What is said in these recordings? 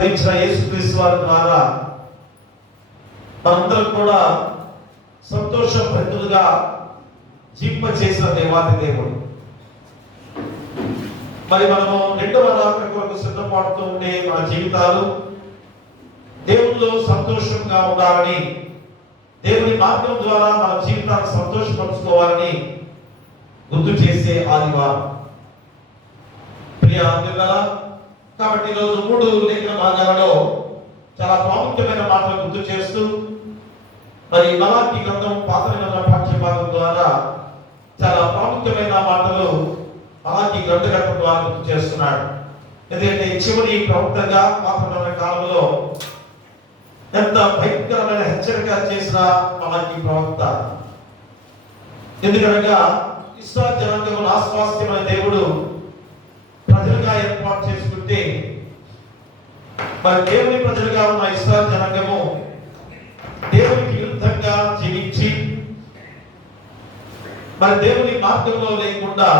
యేసుక్రీస్తు వారి ద్వారా మనందరం కూడా సంతోషభరితులుగా జీవింపచేసిన దేవాది దేవుడు. మరి మనము రెండవ రాకడ కొరకు సిద్ధపడుతూ ఉండే మన జీవితాలు దేవునిలో సంతోషంగా ఉండాలని, దేవుని మార్గం ద్వారా మన జీవితాన్ని సంతోషపరుచుకోవాలని గుర్తు చేసే ఆదివారం. ప్రియ పిల్లలా, కాబట్టి ఈరోజు 3 లేఖన భాగాలలో చాలా ప్రాముఖ్యమైన మాటలు గుర్తు చేస్తూ, మరి మలాకీ గ్రంథం పాత నిబంధన పాఠ్య భాగం ద్వారా చాలా ప్రాముఖ్యమైన మాటలు మలాకీ గ్రంథకర్త ద్వారా గుర్తు చేస్తున్నాడు. ఎందుకంటే చివరి ప్రవక్తగా పాత నిబంధన కాలంలో ఎంత భయంకరమైన హెచ్చరిక చేసిన మలాకీ ప్రవక్త. ఎందుకనగా ఇశ్రాయేలు జనాంగం ఆస్వాస్యమైన దేవుడు ప్రజలుగా ఏర్పాటు చేసుకుంటే, మరి దేవుని ప్రజలుగా ఉన్న ఇశ్రాయేలు జనాంగము దేవునికి విరుద్ధంగా జీవించి మరి దేవుని మార్గంలో లేకుండా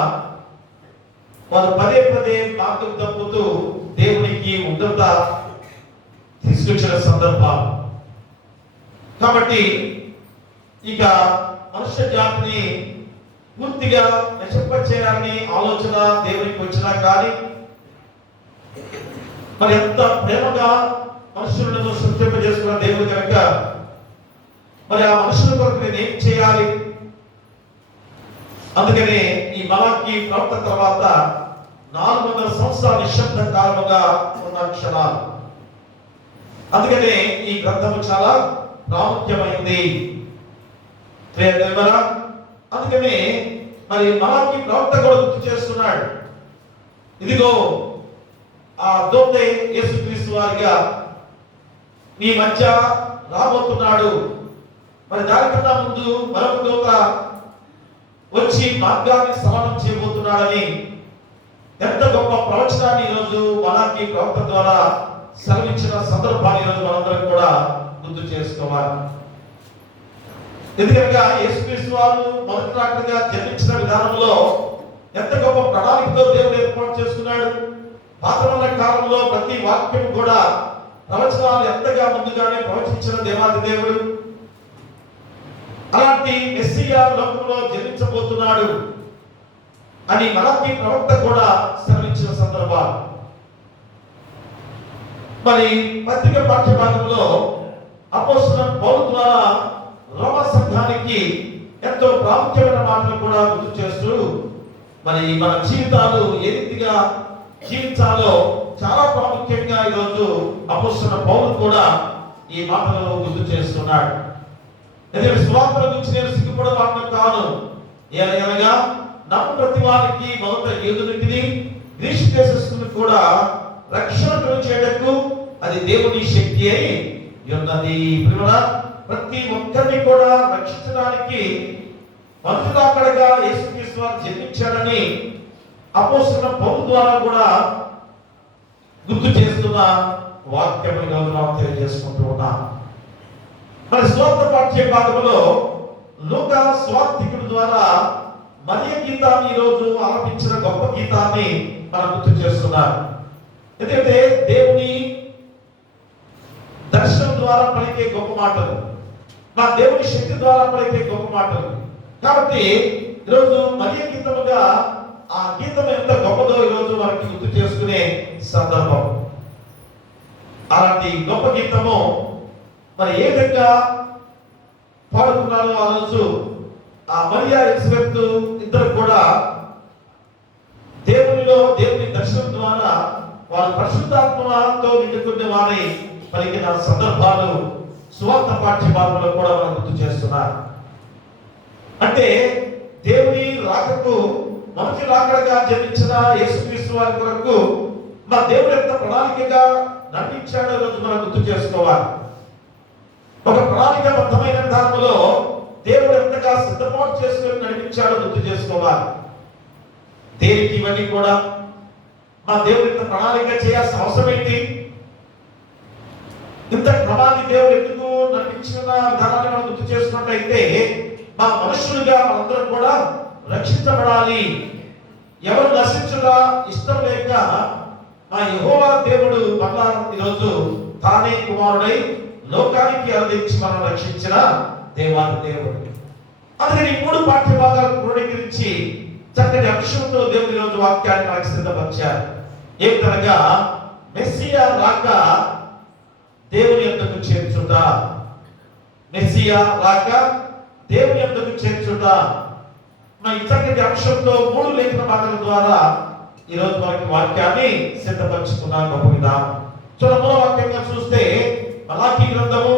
వారు పదే పదే మార్గం తప్పుతూ దేవునికి ఉగ్రత తీసుకొచ్చిన సందర్భాలు. కాబట్టి ఇక మనుష్య జాతిని పూర్తిగా నశింపచేయాలని ఆలోచన దేవునికి వచ్చినా కానీ, మరి ఎంత ప్రేమగా మనుషులను సృష్టింపజేసుకున్న దేవుడు కనుక, మరి ఆ మనుషుల కొరకు నేను ఏం చేయాలి? అందుకనే ఈ మలాకీ ప్రవక్త తర్వాత 400 సంవత్సరాల నిశ్శబ్ద కాలముగా ఉన్న క్షణాలు. అందుకనే ఈ గ్రంథము చాలా ప్రాముఖ్యమైంది. అందుకనే మరి మలాకీ ప్రవక్త కూడా గుర్తు చేస్తున్నాడు, ఇదిగో ఆ దూతే యేసుక్రీస్తు వారిగా నీ మధ్య రాబోతున్నాడు. మరి దానికన్నా ముందు మరొక దూత వచ్చి మార్గాన్ని సరళం చేయబోతున్నాడని ఎంత గొప్ప ప్రవచనాన్ని ఈరోజు మలాకీ ప్రవక్త ద్వారా సెలవిచ్చిన సందర్భాన్ని ఈరోజు మనందరం కూడా గుర్తు చేసుకోవాలి. ఎందుకనగా యేసుక్రీస్తు వారు మొదటి రాకడగా జన్మించిన విధానంలో ఎంత గొప్ప ప్రణాళికతో దేవుడు ఏర్పాటు చేసుకున్నాడు. పాత నిబంధన కాలంలో ప్రతి వాక్యం కూడా ప్రవచనాలు ఎంతగా ముందుగానే ప్రవచించిన దేవాది దేవుడు. అలాంటి మెస్సియా లోకంలో జన్మించబోతున్నాడు అని మలాకీ ప్రవక్త కూడా సెలవించిన సందర్భాలు. మరి పత్రిక పాఠ్య భాగంలో అపోస్తలుడైన పౌలు ద్వారా రోమ సంఘానికి ఎంతో ప్రాముఖ్యమైన మాటలు కూడా గుర్తు చేస్తూ, మరి మన జీవితాలు ఏ రీతిగా జీవించాలో చాలా ప్రాముఖ్యంగా ఈరోజు అపోస్తలుడైన పౌలు కూడా ఈ మాటలను గుర్తు చేస్తున్నాడు. ఎందుకంటే సువార్తల గురించి నేను సిగ్గుపడవాడిని కాను, ఏలయనగా నమ్ము ప్రతి వారికి మొదట యూదునికి గ్రీసు దేశస్థులకు కూడా రక్షణ కలుగజేయుటకు అది దేవుని శక్తి అయి ఉన్నది. ప్రతి ఒక్కరిని కూడా రక్షించడానికి మనుషులాకడగా యేసుక్రీస్తు వారు జన్మించాడని అపోస్తలుడైన పౌలు ద్వారా కూడా గుర్తు చేస్తున్న వాక్యములుగా మనం తెలియజేసుకుంటూ ఉన్నాం. మరి స్వార్థ పాఠ్య భాగంలో లూకా స్వార్థికుడి ద్వారా మరియ గీతాన్ని ఈరోజు ఆలపించిన గొప్ప గీతాన్ని మనం గుర్తు చేస్తున్నారు. ఎందుకంటే దేవుని దర్శనం ద్వారా పలికే గొప్ప మాటలు, మా దేవుని శక్తి ద్వారా పలికే గొప్ప మాటలు. కాబట్టి ఈరోజు మరియ గీతముగా ఆ గీతం ఎంత గొప్పదో ఈరోజు మనకి గుర్తు చేసుకునే సందర్భం. అలాంటి గొప్ప గీతము మరి ఏ విధంగా పాడుకున్నారో ఆ రోజు ఆ మరియా ఎలిజబెత్ ఇద్దరు కూడా దేవుని దర్శనం ద్వారా వారు పరిశుద్ధాత్మతో నిండుకునే వారి పలికిన సందర్భాలు సువార్త పాఠ్య భాగంలో కూడా మనం గుర్తు చేస్తున్నారు. అంటే దేవుని రాకకు మనకి రాకడగా జన్మించిన యేసుక్రీస్తు వారి కొరకు మా దేవుడు ఎంత ప్రణాళికగా నడిపించాడో రోజు మనం గుర్తు చేసుకోవాలి. ఒక ప్రణాళికాబద్ధమైన విధానంలో దేవుడు ఎంతగా సిద్ధపాటు చేసుకుని నడిపించాడో గుర్తు చేసుకోవాలి. దేనికి ఇవన్నీ కూడా మా దేవుడు ఇంత ప్రణాళిక చేయాల్సిన అవసరం ఏంటి? ఇంత ప్రణాళిక దేవుడు ఎందుకు నడిపించిన విధానాన్ని మనం గుర్తు చేసుకున్నట్లయితే, మా మనుషులుగా మనందరం కూడా రక్షించబడాలి. ఎవరు నశించగా ఇష్టం లేక ఆ యెహోవా దేవుడు మళ్ళా ఈరోజు తానే కుమారుడై లోకానికి అందించి మనం రక్షించిన దేవాది దేవుడు. అందుకని 3 పాఠ్య భాగాలు క్రోడీకరించి చక్కటి అంశంతో దేవుడు ఈరోజు వాక్యాన్ని మనకు సిద్ధపరిచారు. ఏమిటనగా మెస్సియా రాక దేవుని యొద్దకు చేర్చుట. మెస్సియా రాక దేవుని యొద్దకు చేర్చుట. ఈ చక్కటి అంశంతో 3 లేఖన భాగాల ద్వారా ఈరోజు మనకి వాక్యాన్ని సిద్ధపరచుకున్నాం. గొప్ప విధానం. మూడవ వాక్యంగా చూస్తే మలాకీ గ్రంథము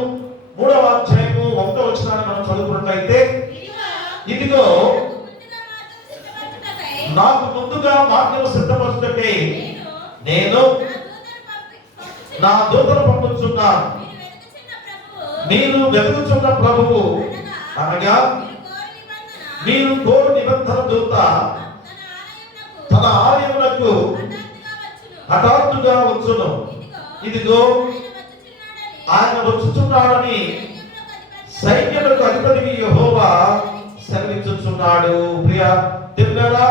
3వ అధ్యాయము 1వ వచనాన్ని మనం చదువుకున్నట్లయితే, ఇదిగో నాకు ముందుగా మార్గము సిద్ధపరచుటకై నేను నా దూతను పంపుచున్నాను. మీరు వెతుకుచున్న ప్రభువు అనగా మీరు కోరు నిబంధన దూత తన ఆలయమునకు హఠాత్తుగా వచ్చును. ఇదిగో ఆయన వచ్చుచున్నాడని సైన్యములకు అధిపతి యెహోవా సెలవిచ్చుచున్నాడు. ప్రియ దేవుడా,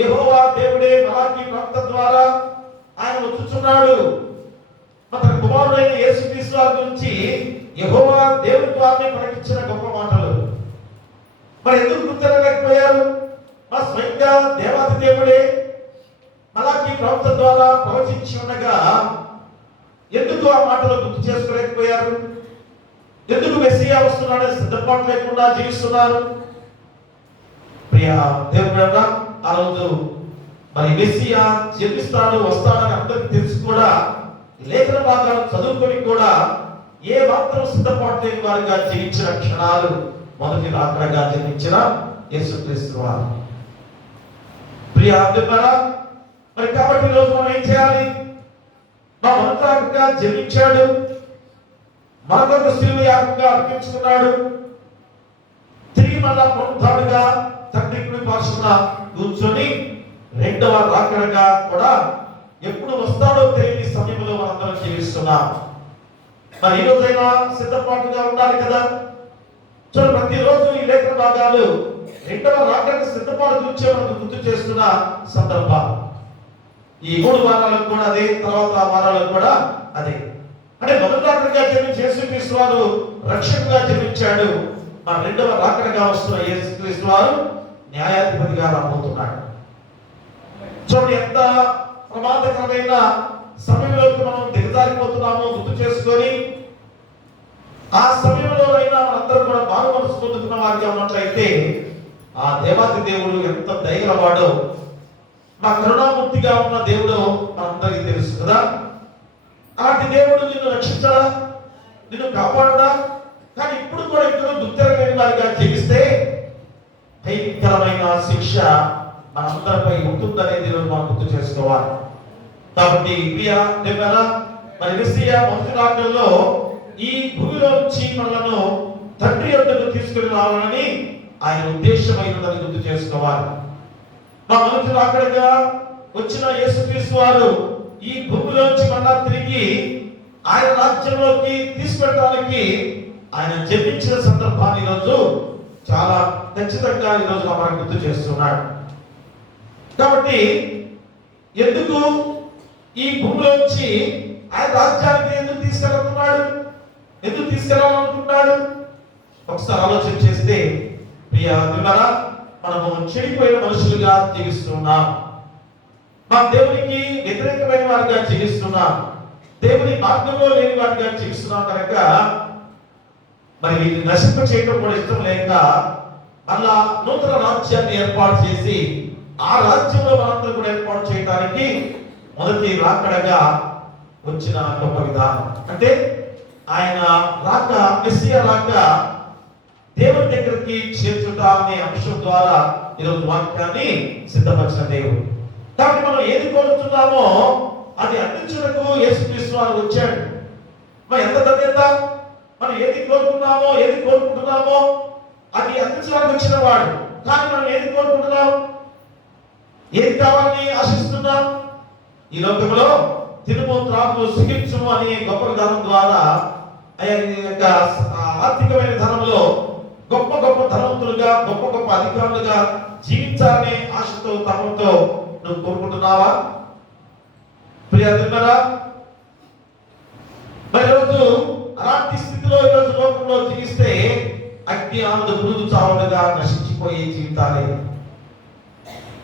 యెహోవా దేవుడే మలాకీ ప్రవక్త ద్వారా ఆయన వచ్చుచున్నాడు. తన కుమారుడైన యేసుక్రీస్తు వారి గురించి యెహోవా దేవుడి ద్వారా మనకిచ్చిన గొప్ప మాటలు మరి ఎందుకు గుర్తిరలేకపోయారు? స్వయంగా దేవాది దేవుడే మలాకీ ప్రవక్త ద్వారా ప్రవచించి ఉండగా ఎందుకు ఆ మాటలు గుర్తు చేసుకోలేకపోయారు? ఎందుకు మెస్సియా వస్తున్నాడని సిద్ధపాటు లేకుండా జీవిస్తున్నారు? ప్రియ దేవుడా, ఆ రోజు మరి మెస్సియా జన్మిస్తాడు వస్తాడని అందరికీ తెలుసు కూడా లేఖన భాగాలు చదువుకొని కూడా ఏ మాత్రం సిద్ధపాటు లేని వారిగా జీవించిన క్షణాలు మొదటి రాకడగా జన్మించిన యేసుక్రీస్తు వారు. ప్రియ దేవుడా, మరి కాబట్టి ఈరోజు మనం ఏం చేయాలి? మా మొదటి రాకడగా జన్మించాడు, మనకొక శిలువ యాగంగా అర్పించుకున్నాడు, తిరిగి మళ్ళా పునరుద్ధానుగా తండ్రి కుడి పార్శ్వన కూర్చొని రెండవ రాకడగా కూడా ఎప్పుడు వస్తాడో తెలియని సమయంలో మనందరం జీవిస్తున్నాం. మరి ఈ రోజైనా సిద్ధపాటుగా ఉండాలి కదా. చూడండి, ప్రతిరోజు ఈ లేఖన భాగాలు రెండవ రాకడకు సిద్ధపాటు గురించి మనకు గుర్తు చేస్తున్న సందర్భాలు. ఈ 3 వారాలకు కూడా అదే, తర్వాత వారాలకు కూడా అదే. అంటే మొదటి రాకడగా జన్మించిన యేసుక్రీస్తు వారు రక్షకుగా జన్మించాడు. మన రెండవ రాకడగా వస్తున్న యేసుక్రీస్తు వారు న్యాయాధిపతిగా రాబోతున్నాడు. చూడండి, ఎంత ప్రమాదకరమైన సమయంలోకి మనం దిగజారిపోతున్నామో గుర్తు చేసుకొని ఆ సమయంలోనైనా మనందరూ కూడా బాగు మనసు పొందుతున్న వారిగా ఉన్నట్లయితే ఆ దేవాది దేవుడు ఎంత దయగలవాడో, మా కరుణామూర్తిగా ఉన్న దేవుడు మనందరికీ తెలుసు కదా. అలాంటి దేవుడు నిన్ను రక్షించడా, నిన్ను కాపాడడా? కానీ ఇప్పుడు కూడా ఇద్దరు దుర్తరమైన వారిగా జీవిస్తే భయంకరమైన శిక్ష మనందరిపై ఉంటుందనేది మనం గుర్తు చేసుకోవాలి. కాబట్టి ప్రియ దేవుడా, మరి మెస్సియా మొదటి రాకడలో ఈ భూమిలో నుంచి మనలను తండ్రి యొద్దకు తీసుకుని రావాలని ఆయన ఉద్దేశమైనదని గుర్తు చేసుకోవాలి. మా మొదటి రాకడగా వచ్చిన యేసుక్రీస్తు వారు ఈ భూమిలోంచి మళ్ళా తిరిగి ఆయన రాజ్యంలోకి తీసుకెళ్ళడానికి ఆయన జన్మించిన సందర్భాన్ని ఈరోజు చాలా ఖచ్చితంగా ఈరోజు మనకు గుర్తు చేస్తున్నాడు. కాబట్టి ఎందుకు ఈ భూమిలోంచి ఆయన రాజ్యానికి ఎందుకు తీసుకెళ్తున్నాడు, ఎందుకు తీసుకెళ్లాలనుకుంటున్నాడు? ఒకసారి ఆలోచన చేస్తే ప్రియ దేవుడా, మనము చెడిపోయిన మనుషులుగా జీవిస్తున్నాం, మా దేవునికి వ్యతిరేకమైన వారిగా జీవిస్తున్నాం, దేవుని మార్గంలో లేని వారిగా జీవిస్తున్నాం కనుక మరి వీటిని నశింప చేయడం కూడా ఇష్టం లేక మళ్ళా నూతన రాజ్యాన్ని ఏర్పాటు చేసి ఆ రాజ్యంలో మనందరూ కూడా ఏర్పాటు చేయడానికి మొదటి రాకడగా వచ్చిన గొప్ప విధానం. అంటే ఆయన రాక, మెస్సియా రాక దేవుని దగ్గరికి చేర్చుట అనే అంశం ద్వారా ఈరోజు వాక్యాన్ని సిద్ధపరిచిన దేవుడు. కాబట్టి మనం ఏది కోరుతున్నామో అది అందించుటకు యేసుక్రీస్తు వారు వచ్చాడు. మరి ఎంత ధన్యత! మనం ఏది కోరుకున్నామో, ఏది కోరుకుంటున్నామో అది అందించడానికి వచ్చిన వాడు. కానీ మనం ఏది కోరుకుంటున్నాం, ఏది కావాలని ఆశిస్తున్నాం? ఈ లోకంలో తినుము త్రాగు సుఖించుము అనే గొప్ప విధానం ద్వారా ఆర్థికమైన ధనంలో గొప్ప గొప్ప ధనవంతులుగా, గొప్ప గొప్ప అధికారులుగా జీవించాలనే ఆశతో, తపంతో నువ్వు కోరుకుంటున్నావా? ప్రియదున్నారా? మరి రోజు అలాంటి స్థితిలో ఈరోజు లోకంలో జీవిస్తే అగ్ని ఆనంద పురుగు చావులుగా నశించిపోయే జీవితాలే.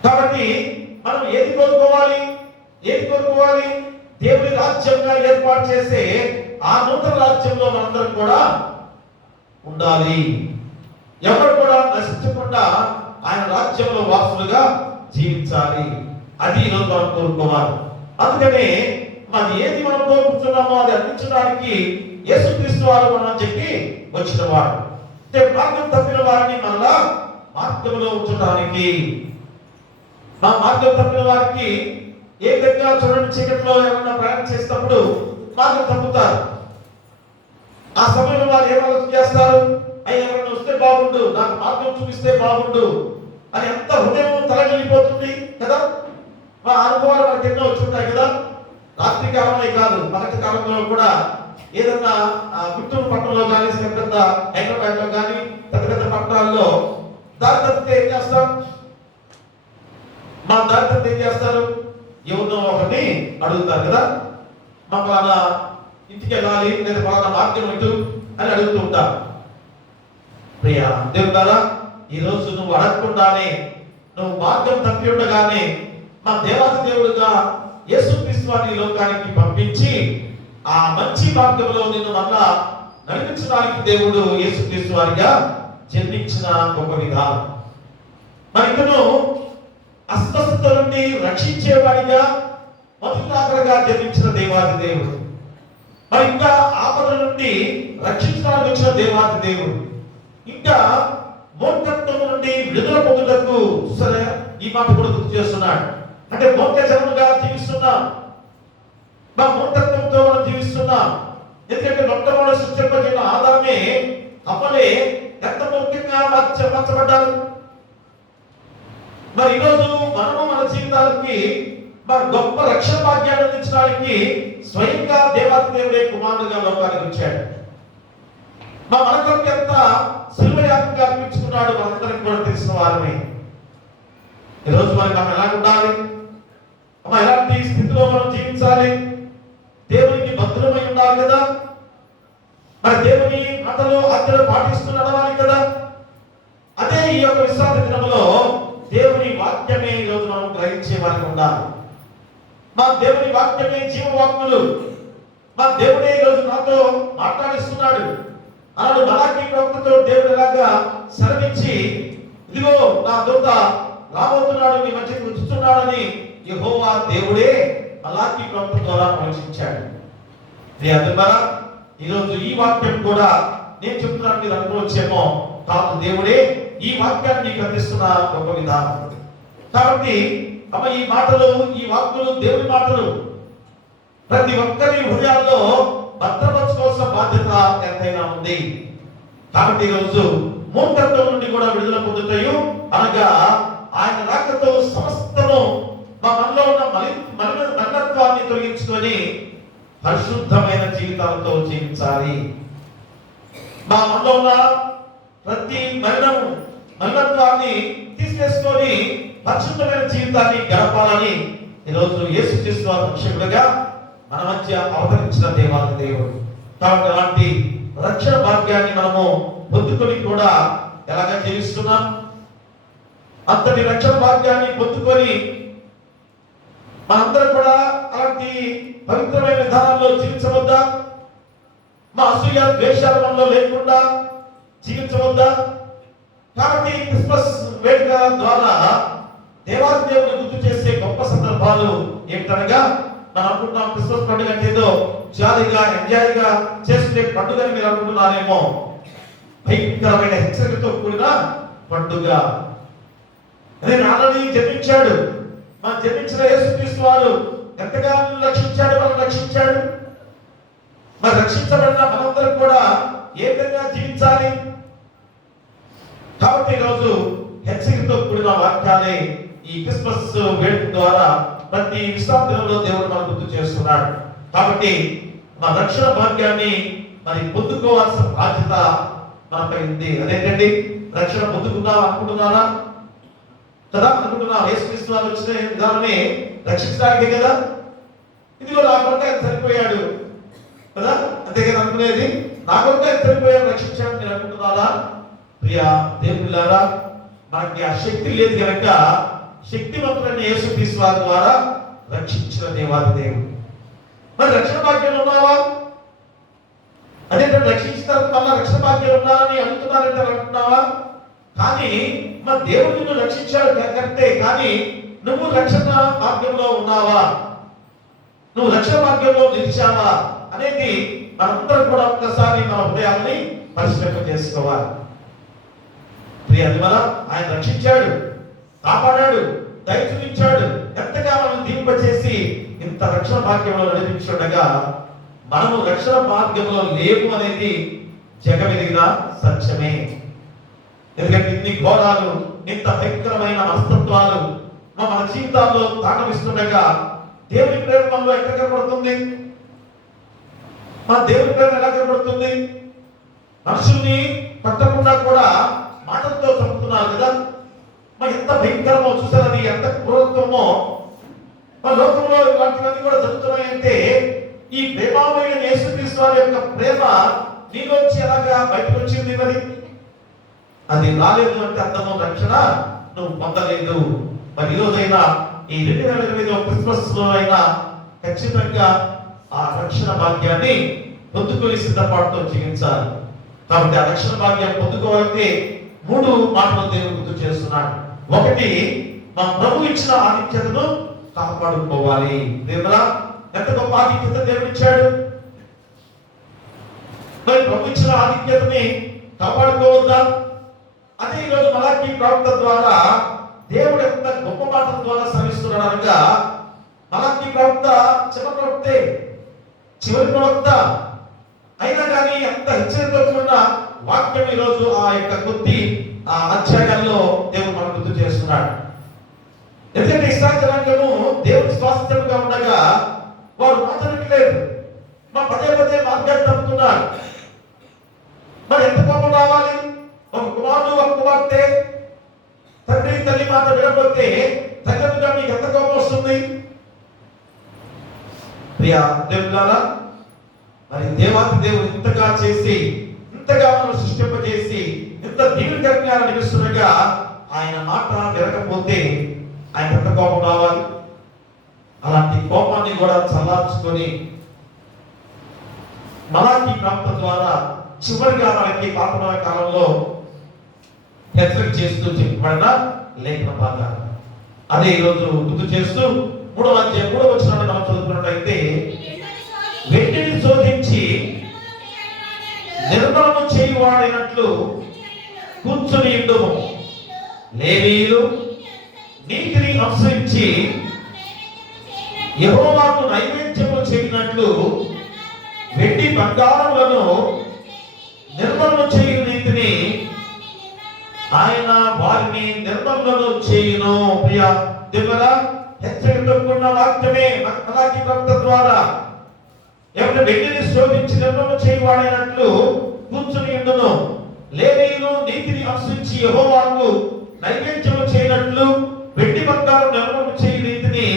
కాబట్టి మనం ఏది కోరుకోవాలి? దేవుని రాజ్యంగా ఏర్పాటు చేసే ఆ నూతన రాజ్యంలో మనందరం కూడా ఉండాలి. ఎవరు కూడా నశించకుండా ఆయన రాజ్యంలో వాసులుగా జీవించాలి. అది ఈరోజు మనం కోరుకోవాలి. అందుకనే మరి ఏది మనం కోరుకుంటున్నామో అది అందించడానికి యేసుక్రీస్తు వారు మనం చెప్పి వచ్చిన వాడు. అంటే మార్గం తప్పిన వారిని మళ్ళా మార్గంలో ఉంచడానికి, మా మార్గం తప్పిన వారికి ఏ విధంగా చూడండి, చీకట్లో ఏమన్నా ప్రయాణం చేసినప్పుడు మార్గం తప్పుతారు. ఆ సమయంలో వారు ఏం ఆలోచన చేస్తారు? అయ్యి ఎవరైనా వస్తే బాగుండు, నాకు మార్గం చూపిస్తే బాగుండు అని ఎంత హృదయం తలగిలిపోతుంది కదా. మా అనుభవాలు మనకి ఎన్నో వచ్చుంటాయి కదా. రాత్రి కాలంలో కాదు, పగటి కాలంలో కూడా ఏదన్నా గుంటూరు పట్టణంలో కానీ, పెద్ద హైదరాబాద్ లో కానీ, పెద్ద పెద్ద పట్టణాల్లో దారి తప్పితే ఏం చేస్తాం? మా దారి తప్పితే ఏం చేస్తారు? ఎవరినో ఒకరిని అడుగుతారు కదా. మా పలానా ఇంటికి వెళ్ళాలి, లేదా పలానా మార్గం ఇటు అని అడుగుతూ ఉంటారు. ప్రియా దేవుడారా, ఈ రోజు నువ్వు అడగకుండానే, నువ్వు మార్గం తప్పి ఉండగానే మా దేవాది దేవుడుగా యేసుక్రీస్తు వారిని లోకానికి పంపించి ఆ మంచి మార్గంలో నిన్ను మళ్ళా నడిపించడానికి దేవుడు యేసుక్రీస్తు వారిగా జన్మించిన గొప్ప విధానం. మరి ఇతను అస్వస్థత నుండి రక్షించేవాడిగా మొదటిగా జన్మించిన దేవాది దేవుడు. మరి ఇంకా ఆపద నుండి రక్షించడానికి వచ్చిన దేవాది దేవుడు. ఇంకా మూర్ఖత్వం నుండి విడుదల పొందుటకు సరే ఈ మాట కూడా గుర్తు చేస్తున్నాడు. అంటే మూర్ఖజనముగా జీవిస్తున్నాం, మా మూర్ఖత్వంతో మనం జీవిస్తున్నాం. ఎందుకంటే మొట్టమొదటి సృష్టింపబడిన ఆదామే అమ్మలే ఎంత ముఖ్యంగా మార్చబడ్డారు. మరి ఈరోజు మనము మన జీవితాలకి మన గొప్ప రక్షణ భాగ్యాన్ని అందించడానికి స్వయంగా దేవాది దేవుడే కుమారుడుగా లోకానికి వచ్చాడు. మనకు ఎంత శిల్వయాగంగా అర్పించుకున్నాడు మనందరికి కూడా తెలిసిన వారమే. ఈరోజు మనం ఎలా ఉండాలి, ఎలాంటి స్థితిలో మనం జీవించాలి? దేవునికి భద్రమై ఉండాలి కదా. మరి దేవుని మాటలు ఆజ్ఞలు పాటిస్తూ నడవాలి కదా. అదే ఈ యొక్క విశ్రాంతి దినములో దేవుని వాక్యమే ఈరోజు మనం గ్రహించే వారికి ఉండాలి. మా దేవుని వాక్యమే జీవవాక్యులు. మా దేవుడే ఈరోజు నాతో మాట్లాడిస్తున్నాడు అన్నాడు. మలాకి ప్రవక్తతో దేవుడు ఎలాగా సెలవిచ్చి, ఇదిగో నా దూత రాబోతున్నాడు, మీ మధ్యకు వచ్చుతున్నాడని యెహోవా దేవుడే మలాకి ప్రవక్త ద్వారా ప్రవచించాడు. ఈరోజు ఈ వాక్యం కూడా నేను చెప్తున్నాను, మీరు అనుకోవచ్చేమో కాదు, దేవుడే ఈ వాక్యాన్ని నీకు అందిస్తున్న గొప్ప విధానం. కాబట్టి ఈ మాటలు, ఈ వాక్కులు దేవుని మాటలు ప్రతి ఒక్కరి హృదయాల్లో భద్రపరచుకోవాల్సిన బాధ్యత ఎంతైనా ఉంది. కాబట్టి ఈరోజు మూర్ఖత్వం నుండి కూడా విడుదల పొందుతాయి. అనగా ఆయన రాకతో సమస్తము మా మనలో ఉన్న మలినత్వాన్ని తొలగించుకొని పరిశుద్ధమైన జీవితాలతో జీవించాలి. మా మనలో ఉన్న ప్రతి మలినత్వాన్ని తీసేసుకొని పరిశుద్ధమైన జీవితాన్ని గడపాలని ఈరోజు యేసుక్రీస్తు రక్షకుడిగా మన మధ్య అవతరించిన దేవాది దేవుడు. కాబట్టి అలాంటి రక్షణ భాగ్యాన్ని మనము పొందుకొని కూడా ఎలాగా జీవిస్తున్నాం? అంతటి రక్షణ భాగ్యాన్ని పొందుకొని మనందరం కూడా అలాంటి పవిత్రమైన విధానాల్లో జీవించవద్దా? మా అసూయ ద్వేషాల మనలో లేకుండా జీవించవద్దా? కాబట్టి క్రిస్మస్ వేడుక ద్వారా దేవాది దేవుని గుర్తు చేసే గొప్ప సందర్భాలు ఏమిటనగా, మనం అనుకుంటున్నాం క్రిస్మస్ పండుగ అంటే ఏదో జాలీగా ఎంజాయ్గా చేసుకునే పండుగ అని మీరు అనుకుంటున్నారేమో. భయంకరమైన హెచ్చరికతో కూడిన పండుగ. అదే నాన్నని జన్మించాడు, మన జన్మించిన యేసుక్రీస్తు వారు ఎంతగా రక్షించాడు, మనం రక్షించాడు. మరి రక్షించబడిన మనందరం కూడా ఏ విధంగా జీవించాలి? కాబట్టి ఈరోజు హెచ్చరికతో కూడిన వాక్యాలే ఈ క్రిస్మస్ వేడుక ద్వారా ప్రతి విశ్రాంతి దినంలో దేవుడు మనం గుర్తు చేస్తున్నాడు. కాబట్టి మన రక్షణ భాగ్యాన్ని మరి పొందుకోవాల్సిన బాధ్యత మనపై ఉంది. అదేంటండి, రక్షణ పొందుకుందాం అనుకుంటున్నారా కదా? అనుకుంటున్నా యేసుక్రీస్తు వారు వచ్చిన విధానమే రక్షించడానికే కదా. ఇదిగో నా కొరకు ఆయన చనిపోయాడు కదా, అంతేగాని అనుకునేది నా కొరకు ఆయన చనిపోయాడు, రక్షించాడు మీరు అనుకుంటున్నారా? ప్రియ దేవులారా, మనకి ఆ శక్తి లేదు కనుక శక్తివంతులైన యేసుక్రీస్తు వారి ద్వారా రక్షించిన దేవాది దేవుడు. మరి రక్షణ భాగ్యంలో ఉన్నావా? అదేంటంటే రక్షించిన తర్వాత మళ్ళీ రక్షణ భాగ్యం ఉన్నారని అనుకున్నారంటే అనుకున్నావా? కానీ మన దేవుడు నిన్ను రక్షించాడు కరెక్టే, కానీ నువ్వు రక్షణ భాగ్యంలో ఉన్నావా? నువ్వు రక్షణ భాగ్యంలో నిలిచావా అనేది మనందరం కూడా ఒక్కసారి మన హృదయాన్ని పరిశీలన చేసుకోవాలి. ప్రియమల ఆయన రక్షించాడు, కాపాడాడు, దయచూపించాడు, ఎంతగా మనం దీవింపచేసి ఇంత రక్షణ భాగ్యంలో నడిపించుండగా మనము రక్షణ మార్గంలో లేవు అనేది జగమెరిగిన సత్యమే. ఎందుకంటే ఇన్ని ఘోరాలు, ఇంత భయంకరమైన మనస్తత్వాలు మన జీవితాల్లో తాండవిస్తుండగా దేవుని ప్రేమ మనలో ఎక్కడ కనబడుతుంది? మన దేవుని ప్రేమ ఎలా కనబడుతుంది? మనుషుల్ని పట్టకుండా కూడా మాటలతో చంపుతున్నారు కదా. మరి ఎంత భయంకరమో చూసారని, ఎంత క్రూరత్వమో మన లోకంలో ఇలాంటివన్నీ కూడా జరుగుతున్నాయంటే ఈ ప్రేమమైన యేసుక్రీస్తు వారి యొక్క ప్రేమ నీలోంచి ఎలాగా బయటకు వచ్చింది? మరి అది రాలేదు అంటే అర్థము రక్షణ నువ్వు పొందలేదు. మరి ఈరోజైనా ఈ 2020 క్రిస్మస్ లో అయినా ఖచ్చితంగా ఆ రక్షణ భాగ్యాన్ని పొందుకొని సిద్ధపాటుతో జీవించాలి. కాబట్టి ఆ రక్షణ భాగ్యాన్ని పొందుకోవాలంటే 3 మాటలు దేవుడు గుర్తు చేస్తున్నాడు. ఒకటి, మా ప్రభు ఇచ్చిన ఆధిక్యతను కాపాడుకోవాలి. దేవుడా, ఎంత గొప్ప ఆధిక్యత దేవుడు ఇచ్చాడు. మరి ప్రభు ఇచ్చిన ఆధిక్యతని కాపాడుకోవద్దా? అదే ఈరోజు మలాకీ ప్రవక్త ద్వారా దేవుడు ఎంత గొప్ప మాటల ద్వారా శ్రమిస్తున్నాడు అనగా, మలాకీ ప్రవక్త చిన్న ప్రవక్తే, చివరి ప్రవక్త అయినా కానీ ఎంత హెచ్చరికతో ఉన్న వాక్యం ఈరోజు ఆ యొక్క కొద్ది ఆ అధ్యాయాల్లో దేవుడు మనకు గుర్తు చేస్తున్నాడు. ఎందుకంటే ఇశ్రాయేలు జనాంగము దేవుడి స్వాస్థ్యముగా ఉండగా వారు మాట్లాడట్లేదు, మా పదే పదే మార్గాన్ని తప్పుతున్నారు. మరి ఎంత కోపం రావాలి? ఒక కుమారుడు, ఒక కుమార్తె తండ్రి తల్లి మాట వినకపోతే తగ్గదుగా మీకు ఎంత కోపం వస్తుంది? ప్రియా దేవులారా, మరి దేవాది దేవుడు ఇంతగా చేసి, ఇంతగా మనం సృష్టింపజేసి, ఇంత దీవెనకరంగా అనిపిస్తుండగా ఆయన మాట వినకపోతే ఆయన ఎంత కోపం రావాలి? అలాంటి కోపాన్ని కూడా చల్లార్చుకొని మలాకీ ప్రవక్త ద్వారా చివరిగా మనకి పాపన కాలంలో హెచ్చరిక చేస్తూ చెప్పబడిన లేఖన భాగాలు అదే ఈరోజు గుర్తు చేస్తూ 3వ అధ్యాయం 3వ వచనాన్ని మనం చదువుకున్నట్లయితే, వెండిని శోధించి నిర్మలము చేయువాడైనట్లు కూర్చుని ఉండుము. లేవీయులు నీతిని అనుసరించి యెహోవాకు నైవేద్యములు చేయనట్లు వెండి బంగారములను నిర్మలము చేయు రీతిని ఆయన వారిని నిర్మలము చేయును. ప్రియ దేవుడా, హెచ్చరికకున్న వాక్యమే మలాకీ ప్రవక్త ద్వారా ఎవరి వెండిని శోధించి నిర్మలము చేయువాడైనట్లు కూర్చుని ఉండును. లేవీయులు నీతిని అనుసరించి యెహోవాకు నైవేద్యము చేయనట్లు వెండి బంగారం నిర్మలము చేయు రీతిని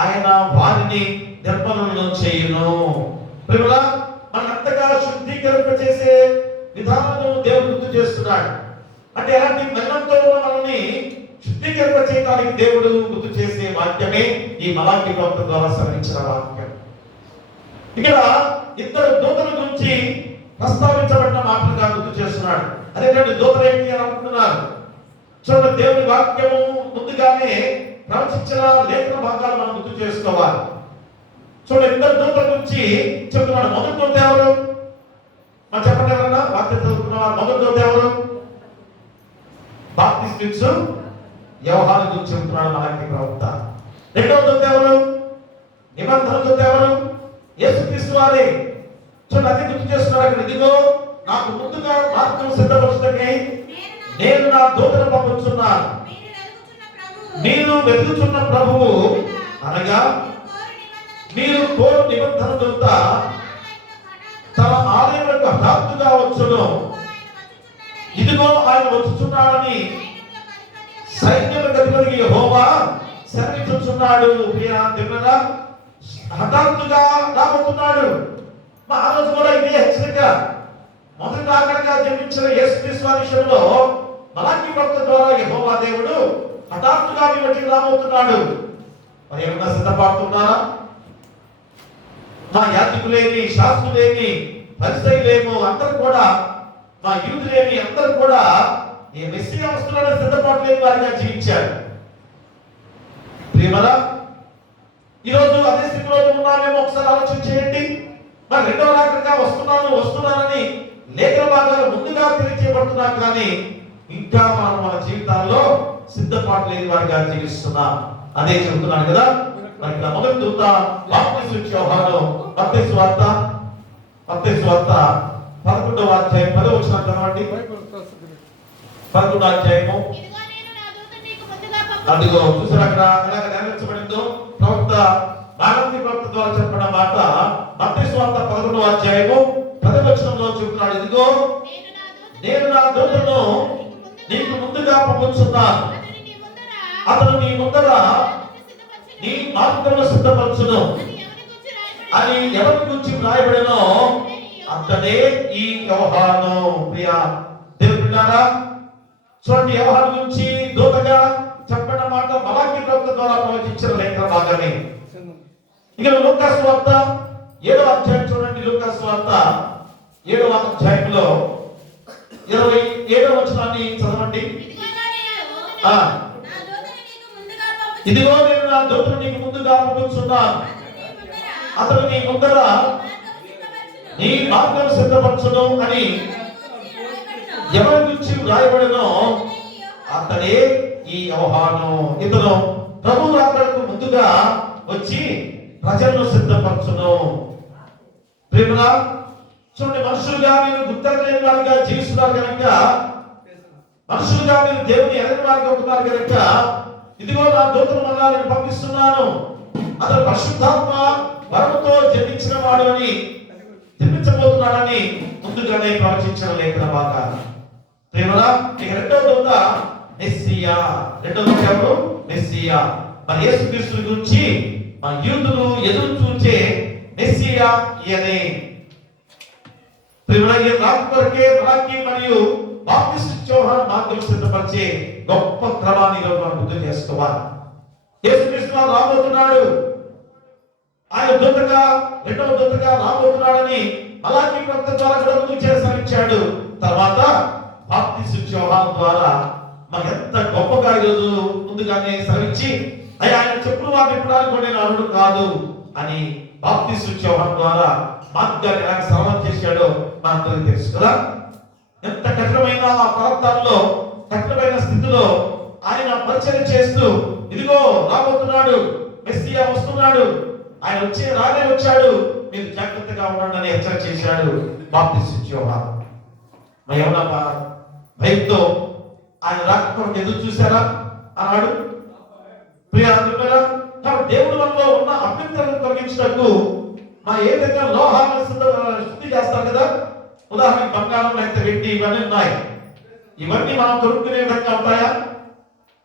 ఆయన వారిని నిర్మలము చేయును. ప్రియులా, మనంతగా శుద్ధీకరింప చేసే విధానాలను దేవుడు గుర్తు చేస్తున్నాడు. అంటే ఎలాంటి మలినంతో మనల్ని శుద్ధీకరింప చేయడానికి దేవుడు గుర్తు చేసే వాక్యమే ఈ మలాకీ ప్రవక్త ద్వారా శ్రమించిన వాక్యం. ఇక్కడ 2 దూతల గురించి ప్రస్తావించబడిన మాటలుగా గుర్తు చేస్తున్నాడు. అదేంటంటే దూతలు ఏంటి అని అనుకుంటున్నారు? చూడండి, దేవుని వాక్యము ముందుగానే ప్రవచించిన లేఖన భాగాలు మనం గుర్తు చేసుకోవాలి. చూడండి, 2 దూతల గురించి చెప్తున్నాడు. మొదటి దూత ఎవరు? మనం చెప్పండి, ఎవరన్నా వాక్యం చదువుకున్నవారు. మొదటి దూత ఎవరు? బాప్తిస్మిచ్చు యోహాను గురించి చెప్తున్నాడు మలాకీ ప్రవక్త. 2వ దూత ఎవరు? నిబంధన దూత ఎవరు? యేసుక్రీస్తు వారే. చూడండి, అది గుర్తు చేస్తున్నాడు అక్కడ. ఇదిగో నాకు ముందుగా మార్గం సిద్ధపరచుటకై నేను నా దూతను పంపుచున్నాను. మీరు వెతుకుచున్న ప్రభువు అనగా మీరు కోరు నిబంధన దూత తన ఆలయములకు హఠాత్తుగా వచ్చును. ఇదిగో ఆయన వచ్చుచున్నాడని సైన్యములకు అధిపతి యెహోవా సెలవిచ్చుచున్నాడు. ప్రియా దేవుడా, హఠాత్తుగా రాబోతున్నాడు. ఆ రోజు కూడా ఇదే హెచ్చరిక. మొదటి రాకడగా జన్మించిన యేసుక్రీస్తు వారి విషయంలో మలాకి ప్రవక్త ద్వారా యెహోవా దేవుడు హఠాత్తుగా మీ మధ్యకి రాబోతున్నాడు. మరి ఏమన్నా సిద్ధపడుతున్నారా? మా యాజకులేమి, శాస్త్రులేమి, పరిసయ్యులేమో అందరూ కూడా, మా యూదులేమి అందరూ కూడా ఈ మెస్సియా వస్తువులను సిద్ధపడలేని వారిగా జీవించారు. ప్రియమరా, ఈరోజు అదే స్థితిలో ఉన్నామేమో ఒకసారి ఆలోచన చేయండి. మరి రెండవ రాకడగా వస్తున్నానని లేఖన భాగాలు ముందుగా తెలియజేయబడుతున్నాం, కానీ ఇంకా మనం మన జీవితాల్లో సిద్ధపాటు లేని వారిగా జీవిస్తున్నాం. అదే చెబుతున్నాను కదా. మరి ఇక్కడ మొదటి దూత బాప్తిస్మ యోహాను మత్తయి సువార్త 11వ అధ్యాయం 10వ వచనం చదవండి. 11వ అధ్యాయము. అదిగో చూసారు అక్కడ ఎలాగ నెరవేర్చబడిందో. ప్రవక్త మలాకి ప్రవక్త ద్వారా చెప్పిన మాట మత్తయి సువార్త 11వ అధ్యాయము 10వ వచనంలో చెబుతున్నాడు. ఇదిగో నేను నా దూతను నీకు ముందుగా పంపుచున్నాను. అతను నీ ముందర నీ మార్గమును సిద్ధపరచును అని ఎవరి గురించి వ్రాయబడినో అతడే ఈ యోహాను. ప్రియా దేవుని బిడ్డలారా, చూడండి, యోహాను గురించి దూతగా చెప్పిన మాట మలాకి ప్రవక్త ద్వారా ప్రవచించిన లేఖన భాగమే. ఇక లూకా సువార్త 7వ అధ్యాయం చూడండి. లూకా సువార్త 7వ అధ్యాయంలో 27వ వచనాన్ని చదవండి. ఇదిగో నేను నా దూతను నీకు ముందుగా పంపుచున్నాను. అతడు నీ ముందర నీ మార్గం సిద్ధపరచును అని ఎవరి గురించి వ్రాయబడినో అతడే ఈ యోహాను. ఇతను ప్రభు రాకడకు ముందుగా వచ్చి ప్రజలను సిద్ధపరచును. ప్రేమరా, చూడండి, మనుషులుగా మీరు గుర్తలేని వారిగా జీవిస్తున్నారు కనుక, మనుషులుగా మీరు దేవుని ఎరగని వారిగా ఉంటున్నారు కనుక, ఇదిగో నా దూతను మళ్ళా నేను పంపిస్తున్నాను. అతను పరిశుద్ధాత్మ వరముతో జన్మించిన వాడు అని జన్మించబోతున్నాడని ముందుగానే ప్రవచించిన లేఖన భాగాలు. ప్రేమరా, ఇక రెండవ దూత మెస్సియా. రెండవ దూత ఎవరు? మెస్సియా. మరి యేసుక్రీస్తు గురించి మా యూదులు ఎదురు చూచే మెస్సియా ఈయనే. ప్రేమరా, ఈ రాక కొరకే మలాకి మరియు బాప్తిస్మ యోహాను మార్గం సిద్ధపరిచే గొప్ప క్రమాన్ని ఈరోజు మనం గుర్తు చేసుకోవాలి. యేసుక్రీస్తు రాబోతున్నాడు. ఆయన దూతగా, రెండవ దూతగా రాబోతున్నాడని మలాకి ప్రవక్త ద్వారా కూడా ముందుకు చేసాడు. తర్వాత బాప్తిస్మ యోహాను ద్వారా మరి ఎంత గొప్పగా ఈరోజు ముందుగానే సెలవిచ్చి, ఆయన చెప్పులు వారిని ఇప్పడానికి కూడా నేను అర్హుడు కాదు అని బాప్తిస్మ యోహాను ద్వారా మార్గాన్ని ఆయన సరళం చేశాడో మనందరికీ తెలుసు కదా. ఎంత కఠినమైన ఆ ప్రాంతాల్లో, కఠినమైన స్థితిలో ఆయన పరిచయం చేస్తూ, ఇదిగో రాబోతున్నాడు, మెస్సియా వస్తున్నాడు, ఆయన రానే వచ్చాడు, మీరు జాగ్రత్తగా ఉండండి అని హెచ్చరిక చేశాడు బాప్తిస్మ యోహాను. మరి ఏమన్నా భయంతో ఆయన రాక కొరకు ఎదురు చూశారా అన్నాడు. ప్రియా దేవుడు మనలో ఉన్న అభ్యంతరాలను తొలగించడానికి ఏ విధంగా లోహాలను శుద్ధి చేస్తారు కదా. ఉదాహరణకి బంగారం, లేకపోతే వెండి, ఇవన్నీ ఉన్నాయి. ఇవన్నీ మనం దొరుకుతునే విధంగా ఉంటాయా?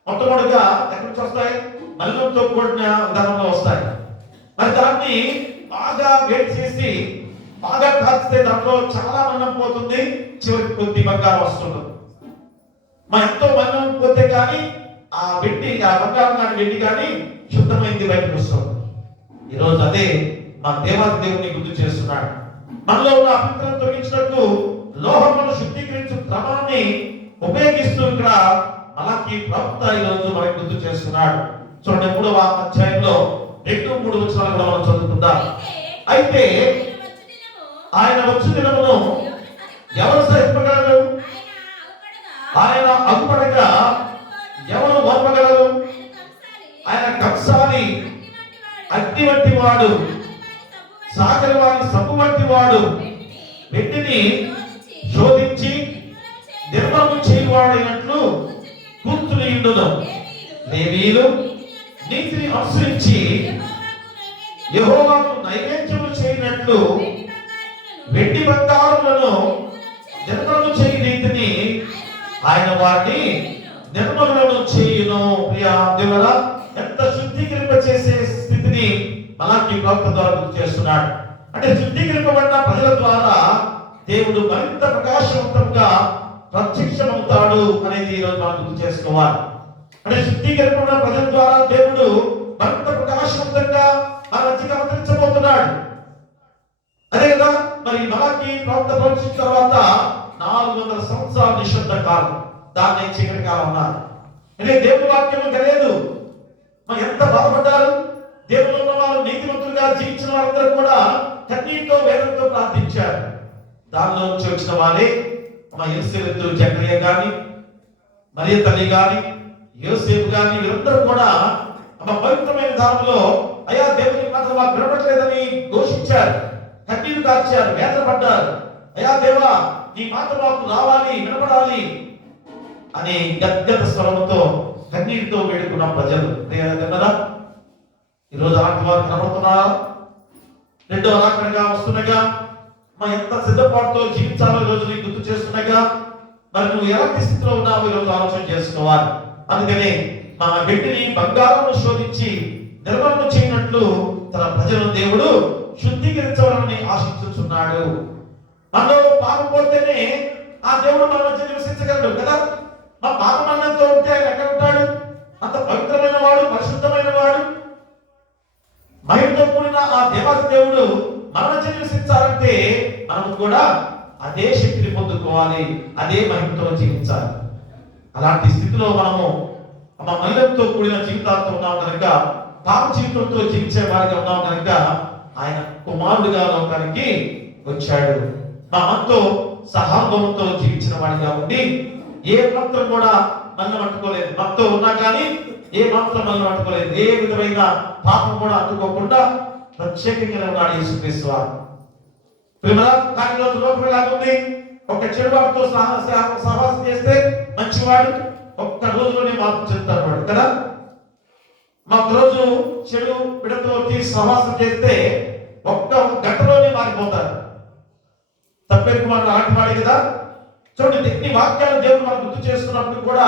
మొట్టమొదటిగా ఎక్కడి నుంచి వస్తాయి? మల్లంతో కూడిన విధానంలో వస్తాయి. మరి దాన్ని బాగా వేడి చేసి బాగా కాల్చితే దాంట్లో చాలా మన్నం పోతుంది, చివరికి కొద్ది బంగారం వస్తుంది. ఎంతో మన్నం పోతే కానీ ఆ వెండి, ఆ బంగారం కానీ వెండి కానీ శుద్ధమైంది బయటకు వస్తుంది. ఈరోజు అదే మా దేవాది దేవుని గుర్తు చేస్తున్నాడు. మనలో ఉన్న అభ్యంతరం తొలగించినట్టు లోహములను శుద్ధీకరించే క్రమాన్ని ఉపయోగిస్తూ ఇక్కడ మలాకి ప్రవక్త ఈరోజు మనకు గుర్తు చేస్తున్నాడు. చూడండి, 3వ అధ్యాయంలో 2-3 వచనాలు కూడా మనం చదువుకుందాం. అయితే ఆయన వచ్చు దినమును ఎవరు సహింపగలరు? ఆయన అగుపడగా ఎవరు ఓర్పగలరు? ఆయన కంసాలి, అగ్ని వంటి వాడు, సాగరి వారి సబ్బు వంటి వాడు, వెండిని శోధించి నిర్మలము చేయువాడైనట్లు కూర్చునియుండును. లేవీయులు నీతిని అనుసరించి యెహోవాకు నైవేద్యము చేయనట్లు వెండి బంగారములను నిర్మలము చేయి రీతిని ఆయన వారిని నిర్మలను చేయును. ప్రియా దేవుడా, ఎంత శుద్ధీకరింప చేసే స్థితిని మలాకి ప్రవక్త ద్వారా గుర్తు చేస్తున్నాడు. అంటే శుద్ధీకరింపబడిన ప్రజల ద్వారా దేవుడు మరింత ప్రకాశవంతంగా ప్రత్యక్షమవుతాడు అనేది ఈరోజు మనం గుర్తు చేసుకోవాలి. అంటే శుద్ధీకరింపబడిన ప్రజల ద్వారా దేవుడు మరింత ప్రకాశవంతంగా మన మధ్యకి అవతరించబోతున్నాడు. అదే కదా మరి మలాకి ప్రవక్త ప్రవచించిన తర్వాత 400 సంవత్సరాల నిశ్శబ్ద కాలం, దాన్ని చీకటి కాలం అన్నారు. అంటే దేవుని వాక్యం తెలియదు. మరి ఎంత బాధపడ్డారు. దేవుడు ఉన్న వారు నీతిమంతులుగా జీవించిన వారందరూ కూడా కన్నీటితో వేదంతో ప్రార్థించారు. దానిలో నుంచి వచ్చిన వారే మా ఎలిసబెతు జకరియా గాని, మరియ తల్లి గాని, యోసేపు గాని వీరందరూ కూడా పవిత్రమైన దానిలో అయ్యా దేవుని మాట మాకు వినపట్లేదని ఘోషించారు, కన్నీరు కార్చారు, వేదన పడ్డారు. అయ్యా దేవా నీ మాట మాకు రావాలి, వినపడాలి అని గద్గద స్వరంతో కన్నీటితో వేడుకున్న ప్రజలు కదా. ఈరోజు అలాంటి వారు కనబడుతున్నారా? రెండో రాకడగా వస్తుండగా మా ఎంత సిద్ధపాటుతో జీవించాలో ఈరోజు నీకు గుర్తు చేస్తుండగా మరి నువ్వు ఎలాంటి స్థితిలో ఉన్నావో ఈరోజు ఆలోచన చేసుకోవాలి. అందుకని మా బిడ్డని బంగారం శోధించి నిర్మలన చేయనట్లు తన ప్రజలను దేవుడు శుద్ధీకరించవాలని ఆశించుతున్నాడు. మనలో పాపం పోతేనే ఆ దేవుడు మన మధ్య నివసించగలడు కదా. మా పాపం అన్నంతో ఉంటే ఆయన ఎక్కడ ఉంటాడు? అంత పవిత్రమైన వాడు, పరిశుద్ధమైన వాడు, మహిమతో కూడిన ఆ దేవాది దేవుడు మన మధ్య నివసించాలంటే మనం కూడా అదే శక్తిని పొందుకోవాలి, అదే మహిమతో జీవించాలి. అలాంటి స్థితిలో మనము మహిళతో కూడిన జీవితాలతో ఉన్నాం కనుక, పాప జీవితంతో జీవించే వారిగా ఉన్నాం కనుక ఆయన కుమారుడుగా లోకానికి వచ్చాడు. మనతో సహాభావంతో జీవించిన వాడిగా ఉండి ఏ మాత్రం కూడా మనల్ని పట్టుకోలేదు. మనతో ఉన్నా కానీ ఏ మాత్రం మనల్ని పట్టుకోలేదు. ఏ విధమైన పాపం కూడా అందుకోకుండా ప్రత్యేకంగా ఉన్నాడు యేసుక్రీస్తు వారు. కానీ రోజు లోకం ఎలాగుంది? ఒక చెడువాడితో సహవాసం చేస్తే మంచివాడు ఒక్క రోజులోనే మార్పు చెందుతాడు వాడు కదా. మాకు రోజు చెడు బిడతో సహవాసం చేస్తే ఒక్క గంటలోనే మారిపోతారు. తప్పేకు మనం ఆటవాడే కదా. చూడండి, ఎన్ని వాక్యాలు దేవుడు మనం గుర్తు చేస్తున్నప్పుడు కూడా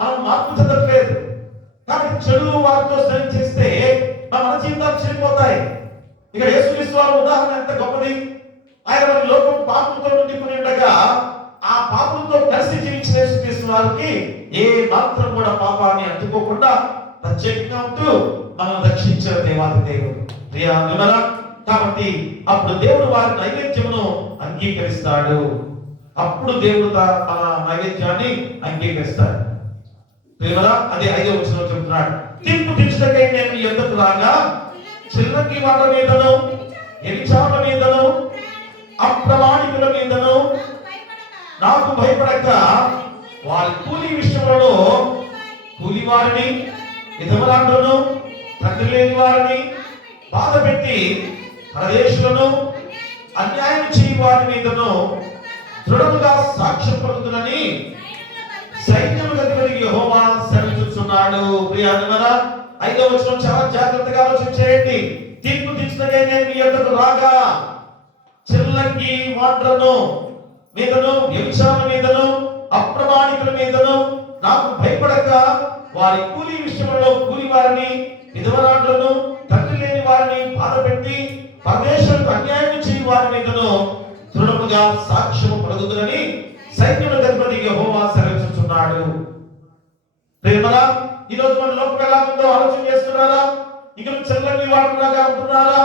మనం మార్పు చెందట్లేదు. కాబట్టి చెడు వారితో స్నేహం చేస్తే మన జీవితాలు చెడిపోతాయి. ఇక్కడ యేసుక్రీస్తు వారి ఉదాహరణ ఎంత గొప్పది. ఆయన మన లోకం పాపంతో నిండుకుని ఉండగా ఆ పాపంతో కలిసి జీవించిన యేసుక్రీస్తు వారికి ఏ మాత్రం కూడా పాపాన్ని అంటుకోకుండా ప్రత్యేకంగా ఉంటూ మనం రక్షించిన దేవాది దేవుడు. ప్రియా కాబట్టి అప్పుడు దేవుడు వారి నైవేద్యమును అంగీకరిస్తాడు. అప్పుడు దేవుడు మన నైవేద్యాన్ని అంగీకరిస్తాడు. అదే 5వ వచనంలో చెప్తున్నాడు, తీర్పు తీర్చుటకై నేను మీ యొద్దకు రాగా చిల్లకి వాళ్ళ మీదను, వ్యభిచారుల మీదను, అప్రమాణికుల మీదను నాకు భయపడక వారి కూలి విషయంలో కూలివారిని, విధవరాండ్రులను, తండ్రి లేని వారిని బాధ పెట్టి ప్రదేశులను అన్యాయం చేయి వారి మీదను దృఢముగా సాక్ష్యం పలుకుతుందని సైన్యముల అధిపతి యెహోవా సెలవిస్తున్నాడు. ప్రియా 5వ వచనం చాలా జాగ్రత్తగా ఆలోచన చేయండి. తీర్పు తీర్చుటకై నేను మీ యొద్దకు రాగా చిల్లకి వాండ్రను మీదను, వ్యభిచారుల మీదను, అప్రమాణికుల మీదను నాకు భయపడక వారి కూలి విషయంలో కూలి వారిని, విధవరాండ్రులను, తండ్రి లేని వారిని బాధ పెట్టి పరదేశులకు అన్యాయం చేయి వారి మీదను దృఢముగా సాక్ష్యము పలుకుతుందని సైన్యముల అధిపతి యెహోవా సెలవిస్తున్నాడు. ప్రేమరా, ఈరోజు మన లోకం ఎలా ఉందో ఆలోచన చేస్తున్నారా? ఇక చెల్లని వాడులాగా ఉంటున్నారా?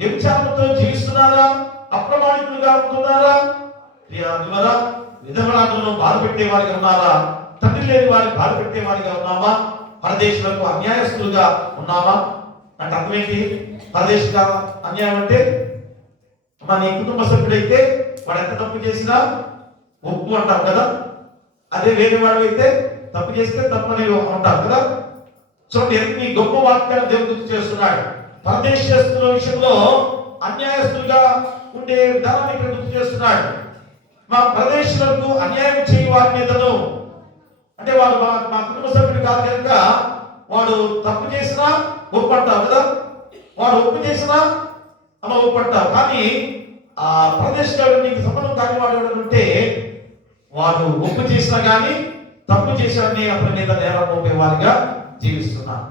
వ్యభిచారంతో జీవిస్తున్నారా? అప్రమాణికులుగా ఉంటున్నారా? విధవరాండ్రులను బాధ పెట్టే వారిగా ఉన్నారా? తండ్రి లేని వారిని బాధ పెట్టే వారిగా ఉన్నామా? పరదేశులకు అన్యాయస్తులుగా ఉన్నామా? అంటే అర్థమేంటి? పరదేశ అన్యాయం అంటే మన కుటుంబ సభ్యుడైతే వాడు ఎంత తప్పు చేసినా ఒప్పు అంటాం కదా. అదే వేరే వాడు అయితే తప్పు చేస్తే తప్పని అంటాం కదా. చూడండి, ఎన్ని గొప్ప వాక్యాలు దేవుడు గుర్తు చేస్తున్నాడు. పరదేశస్తుల విషయంలో అన్యాయస్తులుగా ఉండే విధానాన్ని ఇక్కడ గుర్తు చేస్తున్నాడు. మా ప్రదేశులకు అన్యాయం చేయి వారి మీదను, అంటే వాడు మా కుటుంబ సభ్యుడు కాదు కనుక వాడు తప్పు చేసినా ఒప్పంటావు కదా. వాడు ఒప్పు చేసినా ఒప్పంటావు. కానీ ఆ ప్రదేశంలో నీకు సంబంధం కాని వాడు ఎవడంటే వాడు ఒప్పు చేసినా కానీ తప్పు చేశాడని అతని మీద నేరం మోపే వారిగా జీవిస్తున్నారు.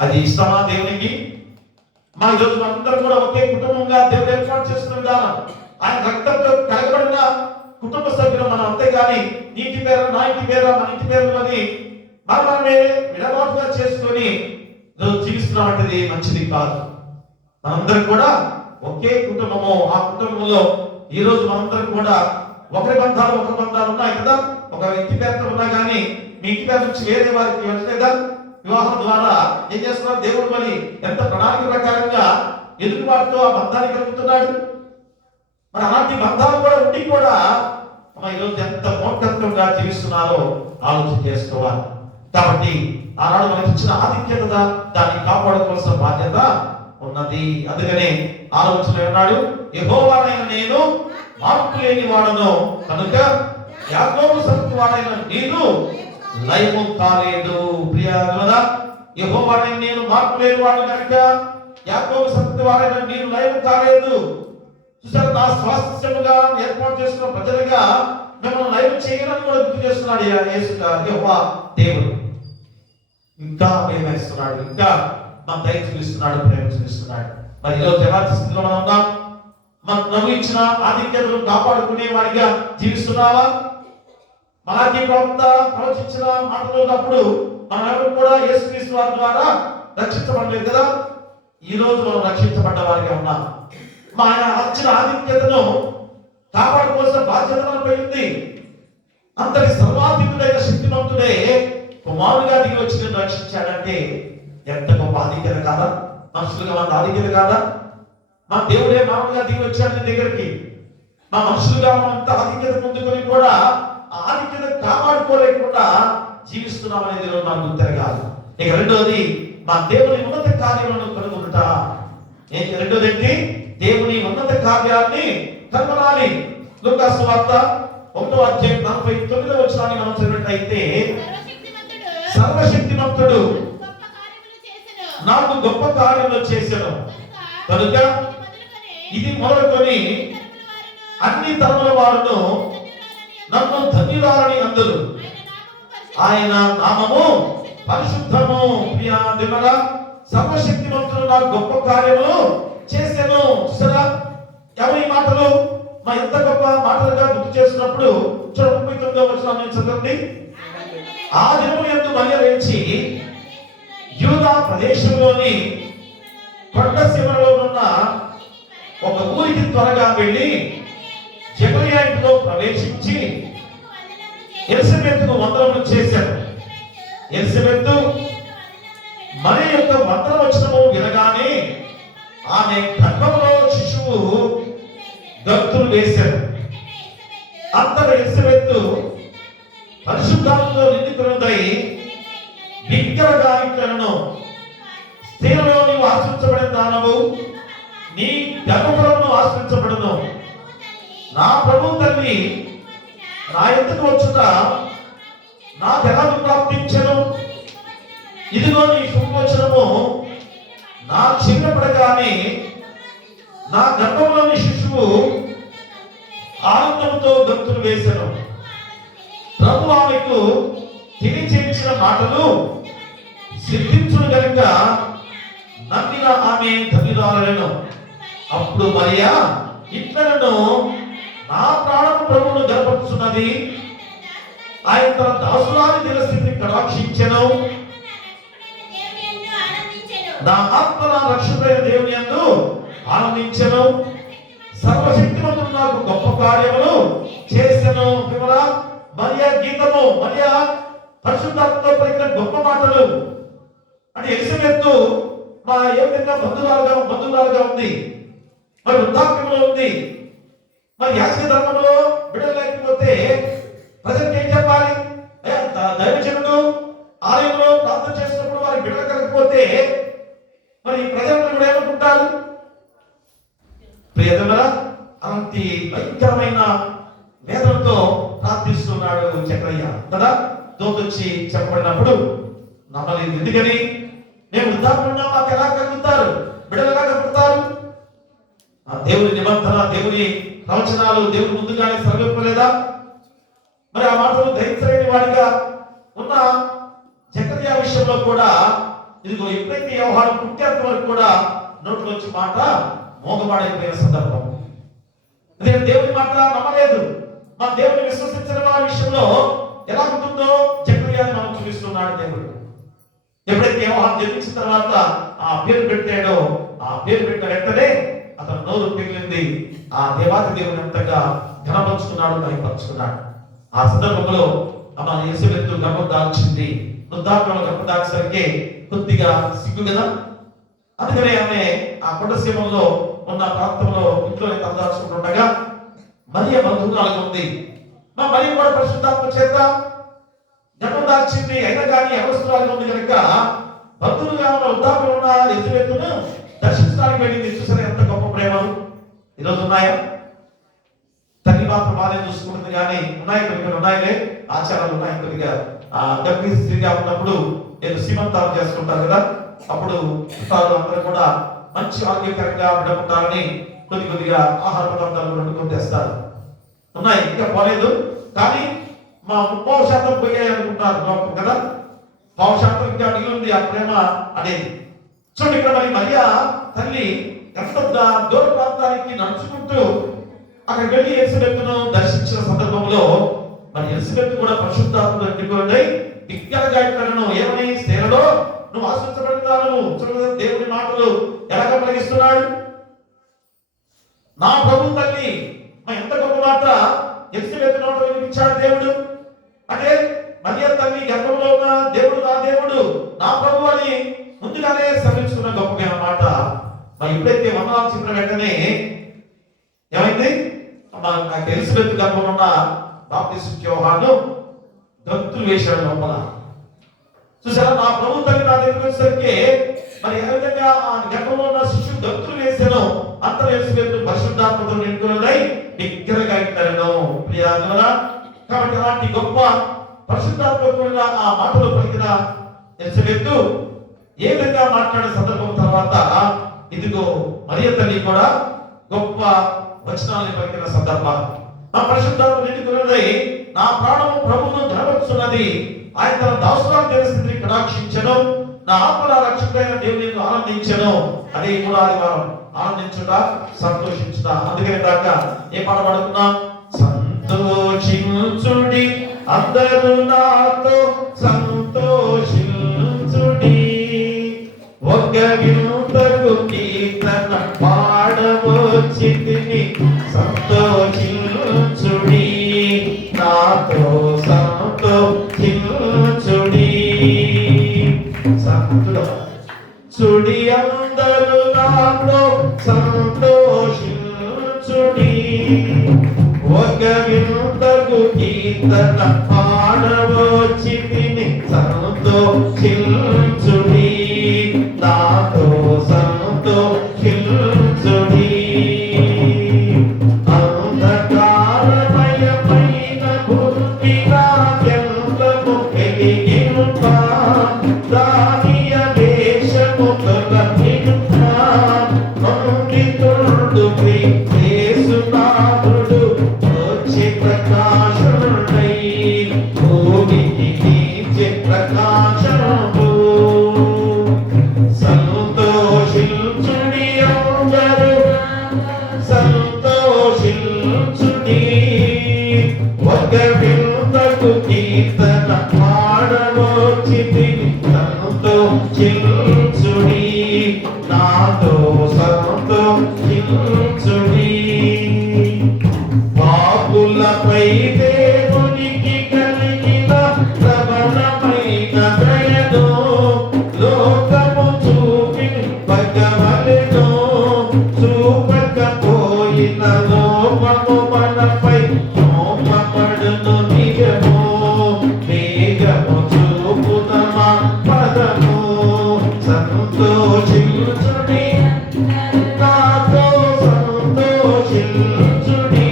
అది ఇష్టమా దేవునికి? మా ఈరోజు అందరం కూడా ఒకే కుటుంబంగా దేవుడు ఏర్పాటు చేస్తున్న విధానం, ఆయన రక్తంతో కలగబడిన కుటుంబ సభ్యులు మనం, అంతేగాని నీ ఇంటి పేరు నా ఇంటి పేరు మన ఇంటి పేరు అని మనమే విడబాటుగా చేసుకొని జీవిస్తున్నామంటది మంచిది కాదు. మనందరం కూడా ఒకే కుటుంబము. ఆ కుటుంబంలో ఈ రోజు మనందరం కూడా ఒకరి బంధాలు ఉన్నాయి కదా. ఒక ఇంటి పేరుతో ఉన్నా కానీ మీ ఇంటి పేరు నుంచి వేరే వారికి వచ్చలేదా? వివాహం ద్వారా ఏం చేస్తున్నారు? దేవుడు మరి ఎంత ప్రణాళిక ప్రకారంగా ఎదుగుబాటుతో ఆ బంధాన్ని కలుగుతున్నాడు. మరి అలాంటి బంధాలు కూడా ఉండి కూడా ఈరోజు ఎంత మూర్ఖత్వంగా జీవిస్తున్నారో ఆలోచన చేసుకోవాలి. కాబట్టి ఆనాడు మనకి ఇచ్చిన ఆధిక్యత దాన్ని కాపాడుకోవాల్సిన బాధ్యత ఉన్నది. అందుకనే ఆలోచన ఉన్నాడు, యెహోవానైన నేను మార్పు లేని వాడను కనుక యాకోబు సంతతి వాడైన నేను లయము కాలేదు. ప్రియా, యెహోవానైన నేను మార్పు లేని వాడు కనుక యాకోబు సంతతి వాడైన నేను లయము కాలేదు. చూసారు, నా స్వాస్థ్యముగా ఏర్పాటు చేసుకున్న ప్రజలుగా మిమ్మల్ని లైవ్ చేయడానికి కూడా గుర్తు చేస్తున్నాడు యెహోవా దేవుడు. ఇంకా ప్రేమిస్తున్నాడు, ఇంకా మన దయ చూపిస్తున్నాడు, ప్రేమ చూపిస్తున్నాడు. మరి ఈరోజు ఎలాంటి స్థితిలో మనం ఉన్నాం? మన నవ్వు ఇచ్చిన ఆధిక్యతను కాపాడుకునే వాడిగా జీవిస్తున్నావా? మనకి ప్రవక్త ప్రవచించిన మాటలు ఉన్నప్పుడు మనం ఎవరు కూడా యేసుక్రీస్తు వారి ద్వారా రక్షించబడలేదు కదా. ఈ రోజు మనం రక్షించబడ్డ వారిగా ఉన్నాం. ఆయన ఇచ్చిన ఆధిక్యతను కాపాడుకోవాల్సిన బాధ్యత మనపై ఉంది. అంతటి సర్వాధికుడైన శక్తిమంతుడే కుమారుడిగా దిగి వచ్చి రక్షించాడంటే ఎంత గొప్ప ఆధిక్యత కాదా? మనుషులుగా మన ఆధిక్యత కాదా? మా దేవుడే మానవుడిగా దిగి వచ్చాడు దగ్గరికి. మా మనుషులుగా మనంత ఆధిక్యత పొందుకొని కూడా ఆ ఆధిక్యత కాపాడుకోలేకుండా జీవిస్తున్నాం అనేది మనం గుర్తెరగాలి. ఇక రెండోది, మా దేవుని ఉన్నత కార్యములను కనుగొనుట. రెండోది ఏంటి? దేవుని ఉన్నత కార్యాన్ని కనుగొనాలి. లూకా సువార్త 1వ అధ్యాయం 49వ వచనాన్ని మనం చదివినట్లయితే, సర్వశక్తిమంతుడు నాకు గొప్ప కార్యములు చేసెను కనుక ఇది మొదలుకొని అన్ని తరముల వారును నన్ను ధన్యురాలని అందరు. ఆయన నామము పరిశుద్ధము. ప్రియా దిమల, సర్వశక్తిమంతుడు నాకు గొప్ప కార్యములు చేసెను. చూసారా, ఎవరి మాటలు మా ఎంత గొప్ప మాటలుగా గుర్తు చేసినప్పుడు 39వ వచనాన్ని చదవండి. ఆ దినము యందు బయలుదేరి యూదా ప్రదేశంలోని కొండ శివలో ఉన్న ఒక ఊరికి త్వరగా వెళ్ళి జకర్యా ఇంటిలో ప్రవేశించి ఎలిజబెతుకు వందనములు చేశాడు. ఎలిజబెతు మరి యొక్క వందనవచనము వినగానే ఆమె గర్భంలో శిశువు గంతులు వేశాడు. అంతట ఎలిజబెతు పరిశుద్ధాత్మతో నిండుకున్నదై బిగ్గరగా ఇట్లను, స్త్రీలలో నీవు ఆశ్రయించబడిన దానవు, నీ గర్భఫలమును ఆశ్రయించబడును. నా ప్రభు తల్లి నా ఎత్తుకు వచ్చుట నాకు ఎలా ప్రాప్తించను? ఇదిగో నీ శుభవచనము నా చిన్నపడగానే నా గర్భంలోని శిశువు ఆనందంతో గంతులు వేసెను. ప్రభు ఆమెకు తెలియచేయించిన మాటలు సిద్ధించును గనుక నమ్మిన ఆమె ధన్యురాలను. అప్పుడు మరియా ఇట్లను, నా ప్రాణము ప్రభువును గర్పరుచున్నది. ఆయన తన దాసురాలి దినస్థితిని కటాక్షించెను. నా ఆత్మ నా రక్షకుడైన దేవుని యందు ఆనందించెను. సర్వశక్తిమంతుడు నాకు గొప్ప కార్యములు చేసెను. మరియా గీతము, మరియా పరిశుద్ధాత్మతో పలికిన గొప్ప మాటలు. అంటే ఎలిజబెతు ఏ విధంగా బంధువురాలుగా ఉంది, మరి వృద్ధాప్యంలో ఉంది, మరి యాజక ధర్మంలో బిడ్డలు లేకపోతే ప్రజలకు ఏం చెప్పాలి? దైవజనుడు ఆలయంలో ప్రార్థన చేసినప్పుడు వారి బిడ్డలు కలగకపోతే మరి ప్రజలను కూడా ఏమనుకుంటారు? ప్రియతమరా, అలాంటి భయంకరమైన వేదనతో ప్రార్థిస్తున్నాడు చక్రయ్య కదా. దోతొచ్చి చెప్పబడినప్పుడు నమ్మలేదు. ఎందుకని? మేము వృద్ధాప్యంలో మాకు ఎలా కలుగుతారు, బిడ్డలు ఎలా కలుగుతారు? ఆ దేవుని నిబంధన, దేవుని ప్రవచనాలు దేవుని ముందుగానే సరిపోలేదా? మరి ఆ మాటలు గ్రహించలేని వాడిగా ఉన్న జకర్యా విషయంలో కూడా ఇదిగో ఎప్పుడైతే వ్యవహారం పుట్టేంత వరకు కూడా నోట్లోంచి మాట మోగపాడైపోయిన సందర్భం. అదే దేవుని మాట నమ్మలేదు. మా దేవుని విశ్వసించిన వారి విషయంలో ఎలా ఉంటుందో జకర్యాని మనం చూపిస్తున్నాడు దేవుడు. ఎప్పుడైతే యోహాను జన్మించిన తర్వాత ఆ పేరు పెట్టాడో, ఆ పేరు పెట్టిన వెంటనే అతను నోరు పిగిలింది. ఆ దేవాది దేవుని ఎంతగా ఘనపరుచుకున్నాడు, మహిమపరుచుకున్నాడు. ఆ సందర్భంలో అమ్మ ఎలిజబెత్ గర్భం దాల్చింది. వృద్ధాప్యంలో గర్భం దాల్చేసరికి కొద్దిగా సిగ్గు కదా. అందుకనే ఆమె ఆ కొండసీమలో ఉన్న ప్రాంతంలో ఇంట్లోనే తలదాచుకుంటుండగా మరియ బంధువురాలుగా ఉంది. మరి కూడా పరిశుద్ధాత్మ చేత గర్భం దాల్చింది. అయినా కానీ అవసరాలుగా ఉంది కనుక బంధువులుగా ఉన్న వృద్ధాప్యం ఉన్న ఎలిజబెత్తును దర్శించడానికి వెళ్ళింది. చూసారా ఎంత గొప్ప ప్రేమలు ఈరోజు ఉన్నాయా? తల్లి మాత్రం బాగా చూసుకుంటుంది కానీ ఉన్నాయి కొద్దిగా, ఉన్నాయిలే ఆచారాలు ఉన్నాయి కొద్దిగా. గర్భిణీ స్త్రీగా ఉన్నప్పుడు నేను సీమంతాలు చేసుకుంటారు కదా, అప్పుడు అందరూ కూడా మంచి ఆరోగ్యకరంగా విడకుంటారని కొద్దిగా ఆహార పదార్థాలు వండుకొని తెస్తారు. ఉన్నాయి, ఇంకా పోలేదు. కానీ మా 30% పోయాయి అనుకుంటారు లోపం కదా, 5% ఇంకా మిగిలింది ఆ ప్రేమ అనేది. చూడండి ఇక్కడ మరి మరియా తల్లి ఎంత దూర ప్రాంతానికి నడుచుకుంటూ అక్కడికి వెళ్ళి ఎలిజబెత్తును దర్శించిన సందర్భంలో మరి ఎలిజబెత్ కూడా పరిశుద్ధాత్మతో నిండిపోయి బిగ్గరగా ఇట్లను ఏమని, స్త్రీలలో నువ్వు ఆశించబడతాను. చూడండి దేవుని మాటలు ఎలాగ పలికిస్తున్నాడు. నా ప్రభు తల్లి, ఎంత గొప్ప మాట ఎలిజబెత్ నోట వినిపించాడు దేవుడు. అంటే మరియ తల్లి గర్భంలో ఉన్న దేవుడు నా దేవుడు, నా ప్రభు అని ముందుగానే సవరించుకున్న గొప్ప మాట. మరి ఎప్పుడైతే వందనాలు చెప్పిన వెంటనే ఏమైంది, నాకు ఎలిజబెత్ గర్భంలో ఉన్న బాప్టిస్ట్ యోహాను గంతులు వేశాడు లోపల. చూసారా, నా ప్రభు తల్లి నా దగ్గర వచ్చేసరికి మరి ఏ విధంగా ఆ గర్భంలో ఉన్న శిశువు గంతులు వేసాను. అంత ఎలిజబెత్ పరిశుద్ధాత్మతో నిండుకున్నదై బిగ్గరగా ఇట్లను ప్రియాదులరా. కాబట్టి అలాంటి గొప్ప పరిశుద్ధాత్మతో ఆ మాటలు పలికిన ఎలిజబెత్ ఏ విధంగా మాట్లాడే సందర్భం తర్వాత ఇదిగో మరియ తల్లి కూడా గొప్ప వచనాలను పలికిన సందర్భాలు. నా పరిశుద్ధాత్మ నిండుకున్నదై నా ప్రాణము ప్రభువును ఘనపరుచున్నది. ఆయన తన దాసురాలు స్థితిని కటాక్షించెను. నా ఆత్మల రక్షకుడైన దేవుని ఆనందించెను. అదే కూడా ఆదివారం ఆనందించుట, సంతోషించుట. అందుకనే దాకా ఏ పాట పాడుకున్నా, సంతోషించుడి అందరూ నాతో సంతోషించుడి, ఒక వింతకు కీర్తన పాడవచ్చితిని సంతోషించుడి, నాతో సంతోషించుడి. సంతోషించుడి అందరూ నాతో సంతోషించుడి, ఒక వింతకు కీర్తన పాడవచ్చితిని సంతోషించుడి, నాతో సంతోషించుడి. అంధకారమయమైన భూమి నాకెంతము వెలిగింప, దానియ దేశము తొలగింప, మండితుడు యేసునాథుడు వచ్చి ప్రకాశముడై భూమికి నీచే ప్రకాశము. సంతోషించుడి అందరూ సంతోషించుడి, ఒక వింతకు కీర్తన పాడవచ్చితిని సంతోషించుడి, నాతో సంతోషించుడి. పాపులపై దేవునికి కలిగిన ప్రబలమైన దయను లోకము చూపి పగవలెను, చూపకపోయిన లోపము మనపై మోపబడును నిజము, వేగము చూపుతమా పదము. సంతోషించుడి, నాతో సంతోషించుడి,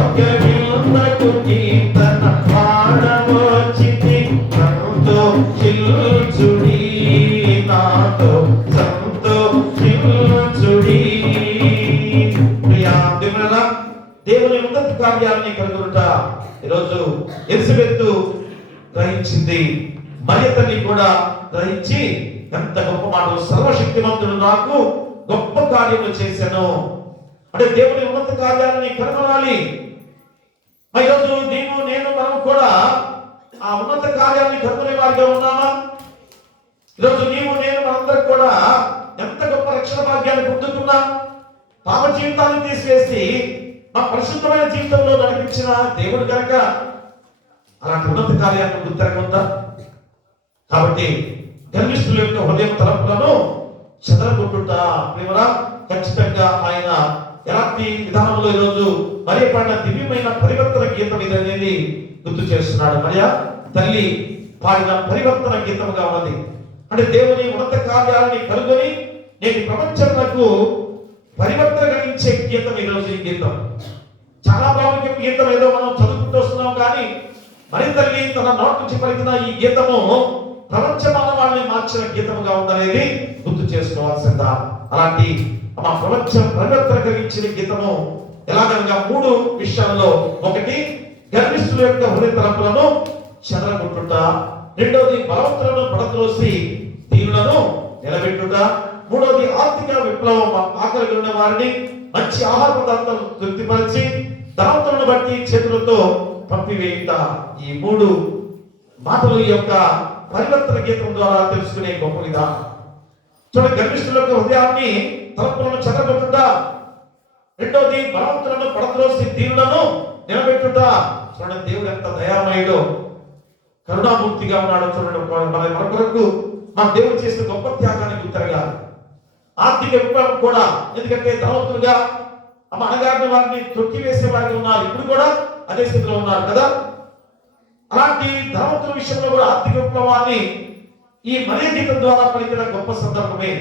ఒక వింతకు కీర్తన పాడవచ్చితి సంతోషించుడి, నాతో సంతోషించుడి. ప్రియా దేవునిలా, దేవుని ఉన్నత కార్యాలని కనుగొనుట ఈరోజు ఎలిజబెత్ గ్రహించింది. మరియ తల్లి కూడా గ్రహించి ఎంత గొప్ప మాటలు! సర్వశక్తిమంతుడు నాకు గొప్ప కార్యములు చేశాను. అంటే దేవుని ఉన్నత కార్యాలని కనుగొనాలి. ఈరోజు మనం కూడా ఆ ఉన్నత కార్యాన్ని కనుగొనే వారిగా ఉన్నామా? ఈరోజు మనందరం కూడా ఎంత గొప్ప రక్షణ భాగ్యాన్ని పొందుతున్నా, పాప జీవితాన్ని తీసివేసి మా పరిశుద్ధమైన జీవితంలో నడిపించిన దేవుడు కనుక అలాంటి ఉన్నత కార్యాన్ని గుర్తెరగొందా? కాబట్టి గర్విష్ఠుల యొక్క హృదయం తలంపులను చెదరగొట్టుట ప్రేమరా, ఖచ్చితంగా ఆయన ఎలాంటి విధానంలో ఈరోజు మరి పాడిన దివ్యమైన పరివర్తన గీతం ఇది అనేది గుర్తు చేస్తున్నాడు. మరియా తల్లి పాడిన పరివర్తన గీతముగా ఉన్నది. అంటే దేవుని ఉన్నత కార్యాలని కనుగొని నేటి ప్రపంచంలో పరివర్తన కలిగించే గీతం ఈరోజు ఈ గీతం. చాలా ప్రాముఖ్యం గీతం. ఏదో మనం చదువుకుంటూ వస్తున్నాం కానీ మరి తల్లి తన నోటి నుంచి పలికిన ఈ గీతము ప్రపంచ మానవాళ్ళని మార్చిన గీతముగా ఉందనేది గుర్తు చేసుకోవాల్సిందా. అలాంటి మా ప్రపంచం పరివర్తన కలిగించిన గీతము ఎలాగనగా 3 విషయాల్లో: ఒకటి, గర్విష్ఠుల యొక్క హృదయ తలంపులను చెదరగొట్టుట; రెండోది, బలవంతులను పడద్రోసి దీనులను నిలబెట్టుట; మూడోది, ఆర్థిక విప్లవం ఆకలి ఉన్న వారిని మంచి ఆహార పదార్థాలను తృప్తిపరిచి ధనవంతులను బట్టి చేతులతో పంపివేయుట. ఈ 3 మాటలు ఈ యొక్క పరివర్తన గీతం ద్వారా తెలుసుకునే గొప్ప విధానం. చూడండి, గర్విష్ఠుల యొక్క హృదయాన్ని తలంపులను చెదరగొట్టుట, రెండోది బలవంతులను పడద్రోసి దీనులను నిలబెట్టుట. చూడండి, దేవుడు ఎంత దయామయుడో, కరుణామూర్తిగా ఉన్నాడో చూడండి. మన కొరకు మన దేవుడు చేసిన గొప్ప త్యాగాన్ని గుర్తెరగాలి. ఆర్థిక విప్లవం కూడా, ఎందుకంటే ధనవంతులుగా అణగారిన వారిని తొక్కివేసే వారిని ఉన్నారు, ఇప్పుడు కూడా అదే స్థితిలో ఉన్నారు కదా. అలాంటి ధనవంతుల విషయంలో కూడా ఆర్థిక విప్లవాన్ని ఈ మరియ గీతం ద్వారా పలికిన గొప్ప సందర్భమే.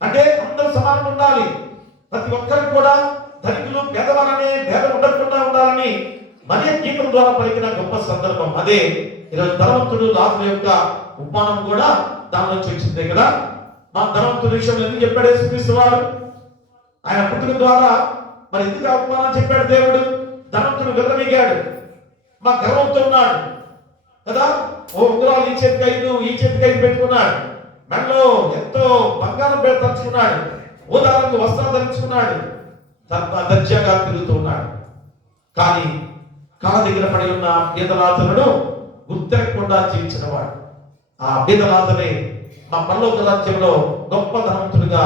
అంటే అందరూ సమానంగా ఉండాలి, ప్రతి ఒక్కరికి కూడా ధనికులు పేదవారనే భేదం ఉండకుండా ఉండాలని మరియ గీతం ద్వారా పలికిన గొప్ప సందర్భం. అదే ఈరోజు ధనవంతుడు లాజరు యొక్క ఉపమానం కూడా దానిలో వచ్చిందే కదా. మా ధనవంతుడి విషయంలో ఎందుకు చెప్పాడు యేసుక్రీస్తు వారు? ఆయన పుట్టుక ద్వారా మరి ఎందుకు ఆ ఉపమానం చెప్పాడు దేవుడు? ధనవంతుడు విర్రవీగాడు, మా గర్వంతో ఉన్నాడు కదా. ఓ ఉంగరాలు ఈ చేతికి 5, ఈ చేతికి 5 పెట్టుకున్నాడు, మెడలో ఎంతో బంగారం తరుచుకున్నాడు, ఊదారంగు వస్త్రాలు ధరించుకున్నాడు, దర్జాగా తిరుగుతూ ఉన్నాడు. కానీ కాళ్ళ దగ్గర పడి ఉన్న బీదలాజరును గుర్తెరగకుండా జీవించిన వాడు. ఆ బీదలాజరే మా పరలోక రాజ్యంలో గొప్ప ధనవంతుడిగా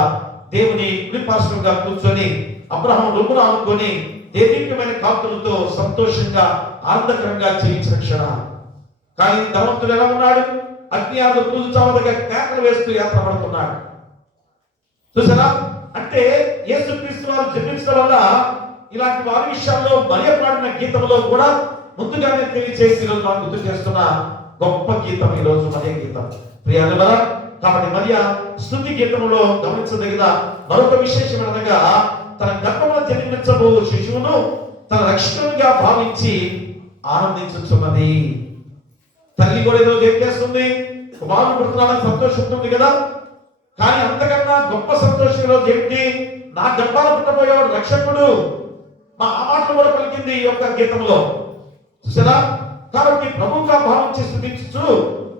దేవుని కుడిపార్శ్వంగా కూర్చొని అబ్రహాము రొమ్మును ఆనుకొని దేదీప్యమైన కాంతులతో సంతోషంగా ఆనందకరంగా జీవించిన క్షణం. కానీ ధనవంతుడు ఎలా ఉన్నాడు? అజ్ఞాత పూజ చావదగా కేకలు వేస్తూ యాత్ర పడుతున్నాడు. చూసారా? అంటే యేసుక్రీస్తు వారు జన్మించడం వల్ల ఇలాంటి వారి విషయాల్లో మరియ పాడిన గీతంలో కూడా ముందుగానే తెలియచేసి ఈరోజు మనం గుర్తు చేస్తున్న గొప్ప గీతం ఈరోజు మరియ గీతం. ప్రియారా, కాబట్టి మరియ స్తుతి గీతంలో గమనించదగిన మరొక విశేషమనగా తన గర్భంలో జన్మించబో శిశువును తన రక్షకునిగా భావించి ఆనందించుతున్నది. తల్లి కూడా ఈరోజు ఏం చేస్తుంది? కుమారుడు పుడుతున్నాడని సంతోషం ఉంటుంది కదా. కానీ అంతకన్నా గొప్ప సంతోషం ఈరోజు ఏంటి? నా గర్భాలు పుట్టబోయేవాడు రక్షకుడు. మా ఆ మాటలు కూడా పలికింది ఈ యొక్క గీతంలో, చూసారా? కాబట్టి ప్రభువుగా భావించి స్తుతించు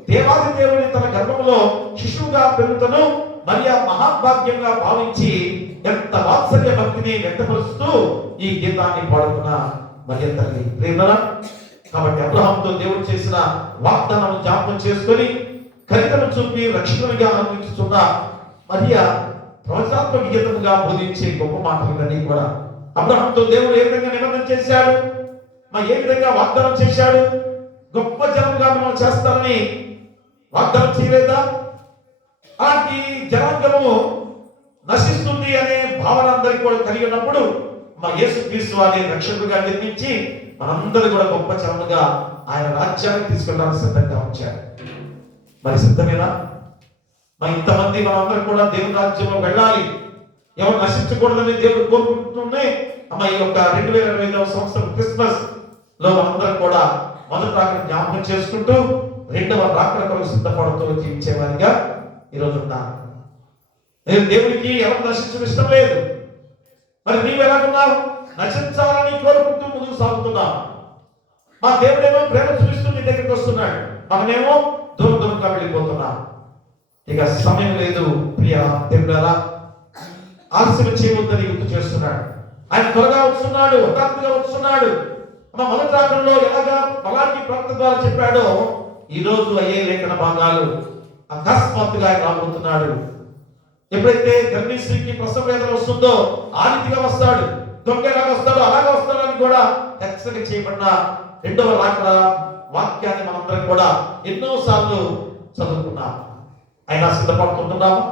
దేవాది దేవుని తన గర్భంలో శిశువుగా పెరుగుతను మరియ మహాభాగ్యంగా భావించి ఎంత వాత్సల్య భక్తిని వ్యక్తపరుస్తూ ఈ గీతాన్ని పాడుతున్న మరియ తల్లి. ప్రేమరా, కాబట్టి అబ్రహాముతో దేవుడు చేసిన వాగ్దానం జ్ఞాపకం చేసుకొని కనికరం చూపి రక్షకునిగా ఆనందించుతున్న మరియ ప్రవచనాత్మక గీతముగా బోధించే గొప్ప మాటలన్నీ కూడా అబ్రహాముతో దేవుడు ఏ విధంగా నిబంధన చేశాడు, ఏ విధంగా వాగ్దానం చేశాడు? గొప్ప జనముగా మిమ్మల్ని చేస్తారని వాగ్దానం చేయలేదా? అలాంటి జనాంగము నశిస్తుంది అనే భావన అందరికీ కూడా కలిగి ఉన్నప్పుడు మా యేసుక్రీస్తు వారి రక్షకుడిగా జన్మించి మనందరూ కూడా గొప్ప జనముగా ఆయన రాజ్యాన్ని తీసుకెళ్ళడానికి సిద్ధంగా ఉంచారు. మరి సిద్ధమేనా? ఇంతమంది మనందరూ కూడా దేవుని రాజ్యంలో వెళ్ళాలి, ఎవరు నశించకూడదని దేవుడు కోరుకుంటూనే ఈ యొక్క 2025వ సంవత్సరం క్రిస్మస్ లో మనందరం కూడా మొదటి రాకడ జ్ఞాపకం చేసుకుంటూ రెండవ రాకడ కొరకు సిద్ధపడుతూ జీవించేవారిగా ఈరోజు ఉన్నాను. నేను దేవునికి ఎవరు నశించడం ఇష్టం లేదు. మరి నీవు ఎలాగున్నావు? నశించాలని కోరుకుంటూ ముందుకు సాగుతున్నావు. మా దేవుడేమో ప్రేమ చూపిస్తూ నీ దగ్గరికి వస్తున్నాడు, మనమేమో దూరం దూరంగా వెళ్ళిపోతున్నాం. ఇక సమయం లేదు ప్రియ దేవుడారా, ఆలస్యం చేయవద్దని గుర్తు చేస్తున్నాడు. ఆయన త్వరగా వస్తున్నాడు, హఠాత్తుగా వస్తున్నాడు. మొదటి రాకడలో ఎలాగా మలాకి ప్రవక్త ద్వారా చెప్పాడో ఈ రోజు అయ్యే లేఖన భాగాలు అకస్మాత్తుగా ఆయన రాబోతున్నాడు. ఎప్పుడైతే గర్భిణీ స్త్రీకి ప్రసవ వేదన వస్తుందో ఆ రీతిగా వస్తాడు, దొంగ ఎలాగ వస్తాడో అలాగా వస్తాడని కూడా హెచ్చరిక చేయబడిన రెండవ రాకడ వాక్యాన్ని మనందరం కూడా ఎన్నో సార్లు చదువుకున్నాం. అయినా సిద్ధపడుతుంటున్నాము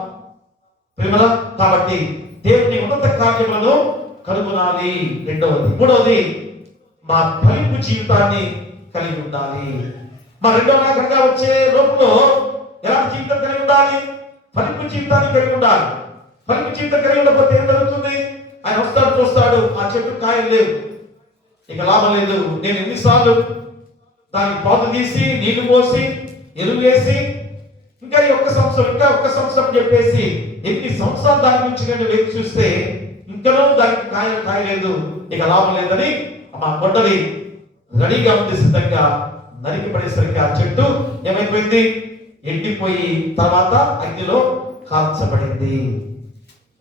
ప్రేమల. కాబట్టి దేవుని ఉన్నత కార్యములను కనుగొనాలి. రెండవది. మూడవది, మా ఫలింపు జీవితాన్ని కలిగి ఉండాలి. మా రెండవ రాకడగా వచ్చే లోపల ఎలాంటి జీవితం కలిగి ఉండాలి? ఫలింపు జీవితాన్ని కలిగి ఉండాలి. ఫలింపు జీవితం కలిగి ఉండకపోతే ఏం జరుగుతుంది? ఆయన వస్తాడు, చూస్తాడు, ఆ చెట్టు కాయలు లేవు, ఇక లాభం లేదు. నేను ఎన్నిసార్లు దానికి పాత తీసి నీళ్లు పోసి ఎరువు వేసి ఇంకా ఒక్క సంవత్సరం చెప్పేసి ఎన్ని సంవత్సరాలు దాని గురించి నేను వేచి చూస్తే ఇంకనూ దానికి కాయలేదు, ఇక లాభం లేదని మా కొండలి రెడీగా ఉంది, సిద్ధంగా నరికి పడేసరికి ఆ చెట్టు ఏమైపోయింది? ఎండిపోయి తర్వాత అగ్నిలో కాల్చబడింది.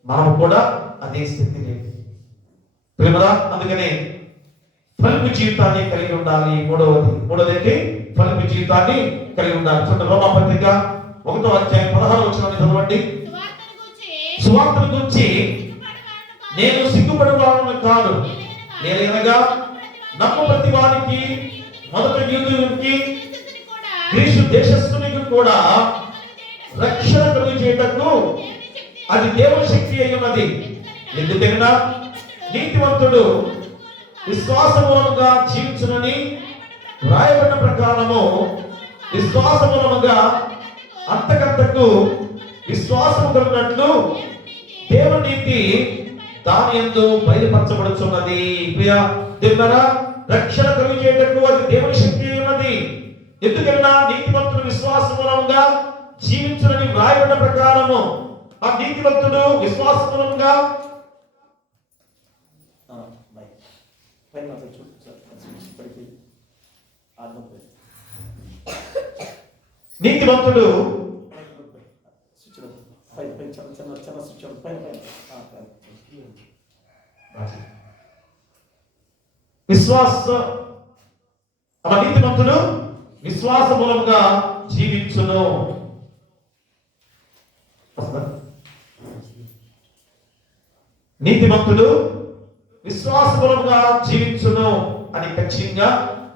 మనం కూడా అదే స్థితి లేదు ప్రేమరా. అందుకనే ఫలింపు జీవితాన్ని కలిగి ఉండాలి. మూడవది ఏంటి? ఫలింపు జీవితాన్ని కలిగి ఉండాలి. చూడండి, రోమాపత్రిక 1వ అధ్యాయం 16వ వచనాన్ని చదవండి. సువార్తను గురించి నేను సిగ్గుపడేవాడను కాదు, నేననగా నమ్ము ప్రతి వారికి, మొదట యూదునికి గ్రీసు దేశస్థునికి కూడా రక్షణ కలుగజేయుటకు అది దేవుని శక్తి అయి ఉన్నది. ఎందుకైనా నీతివంతుడు విశ్వాసమూలముగా జీవించునని రాయబడిన ప్రకారము విశ్వాసమూలముగా అంతకంతకు విశ్వాసము కలిగినట్లు దేవుని నీతి దాని యందు బయలుపరచబడుచున్నది. ప్రియ దేవుడా, రక్షణ కలుగజేయుటకు అది దేవుని శక్తి ఉన్నది. ఎందుకన్నా నీతిమంతుడు విశ్వాసమూలంగా జీవించునని వ్రాయబడిన ప్రకారము ఆ నీతిమంతుడు విశ్వాసమూలంగా నీతిమంతుడు నీతిమంతుడు విశ్వాస మూలంగా జీవించును. నీతిమంతుడు విశ్వాస మూలంగా జీవించును అని ఖచ్చితంగా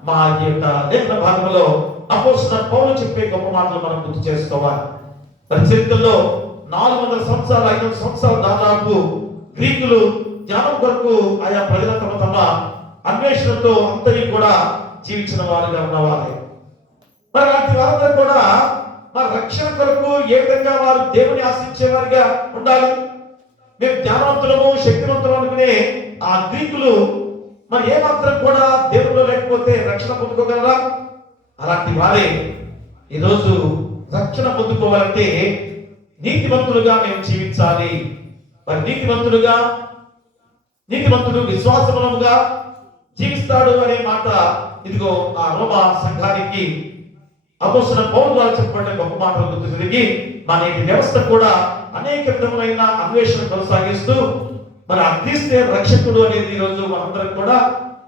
మా యొక్క లేఖన భాగంలో అపోస్తలుడైన పౌలు చెప్పే గొప్ప మాటలు మనం గుర్తు చేసుకోవాలి. మరి చరిత్రలో 400 సంవత్సరాలు 500 సంవత్సరాలు దాదాపు గ్రీకులు జ్ఞానం కొరకు ఆయా ప్రజల తమ అన్వేషణతో అంతని కూడా జీవించిన వారుగా ఉన్నవారే. మరి అలాంటి వారందరూ కూడా మరి రక్షణ కొరకు ఏ విధంగా వారు దేవుని ఆశించేవారుగా ఉండాలి? మేము జ్ఞానవంతులము, శక్తివంతులు అనుకునే ఆ గ్రీకులు మరి ఏమాత్రం కూడా దేవుల్లో లేకపోతే రక్షణ పొందుకోగలరా? అలాంటి వారే ఈరోజు రక్షణ పొందుకోవాలంటే నీతివంతులుగా మేము జీవించాలి. మరి నీతివంతుడు విశ్వాసముగా జీవిస్తాడు అనే మాట ఇదిగో ఆ రోమా సంఘానికి అపోస్తలుడైన పౌలు ద్వారా చెప్పబడిన గొప్ప మాటలు గుర్తు తిరిగి మన ఈ వ్యవస్థ కూడా అనేక విధములైన అన్వేషణ కొనసాగిస్తూ మరి ఆ క్రీస్తే రక్షకుడు అనేది ఈరోజు మనందరం కూడా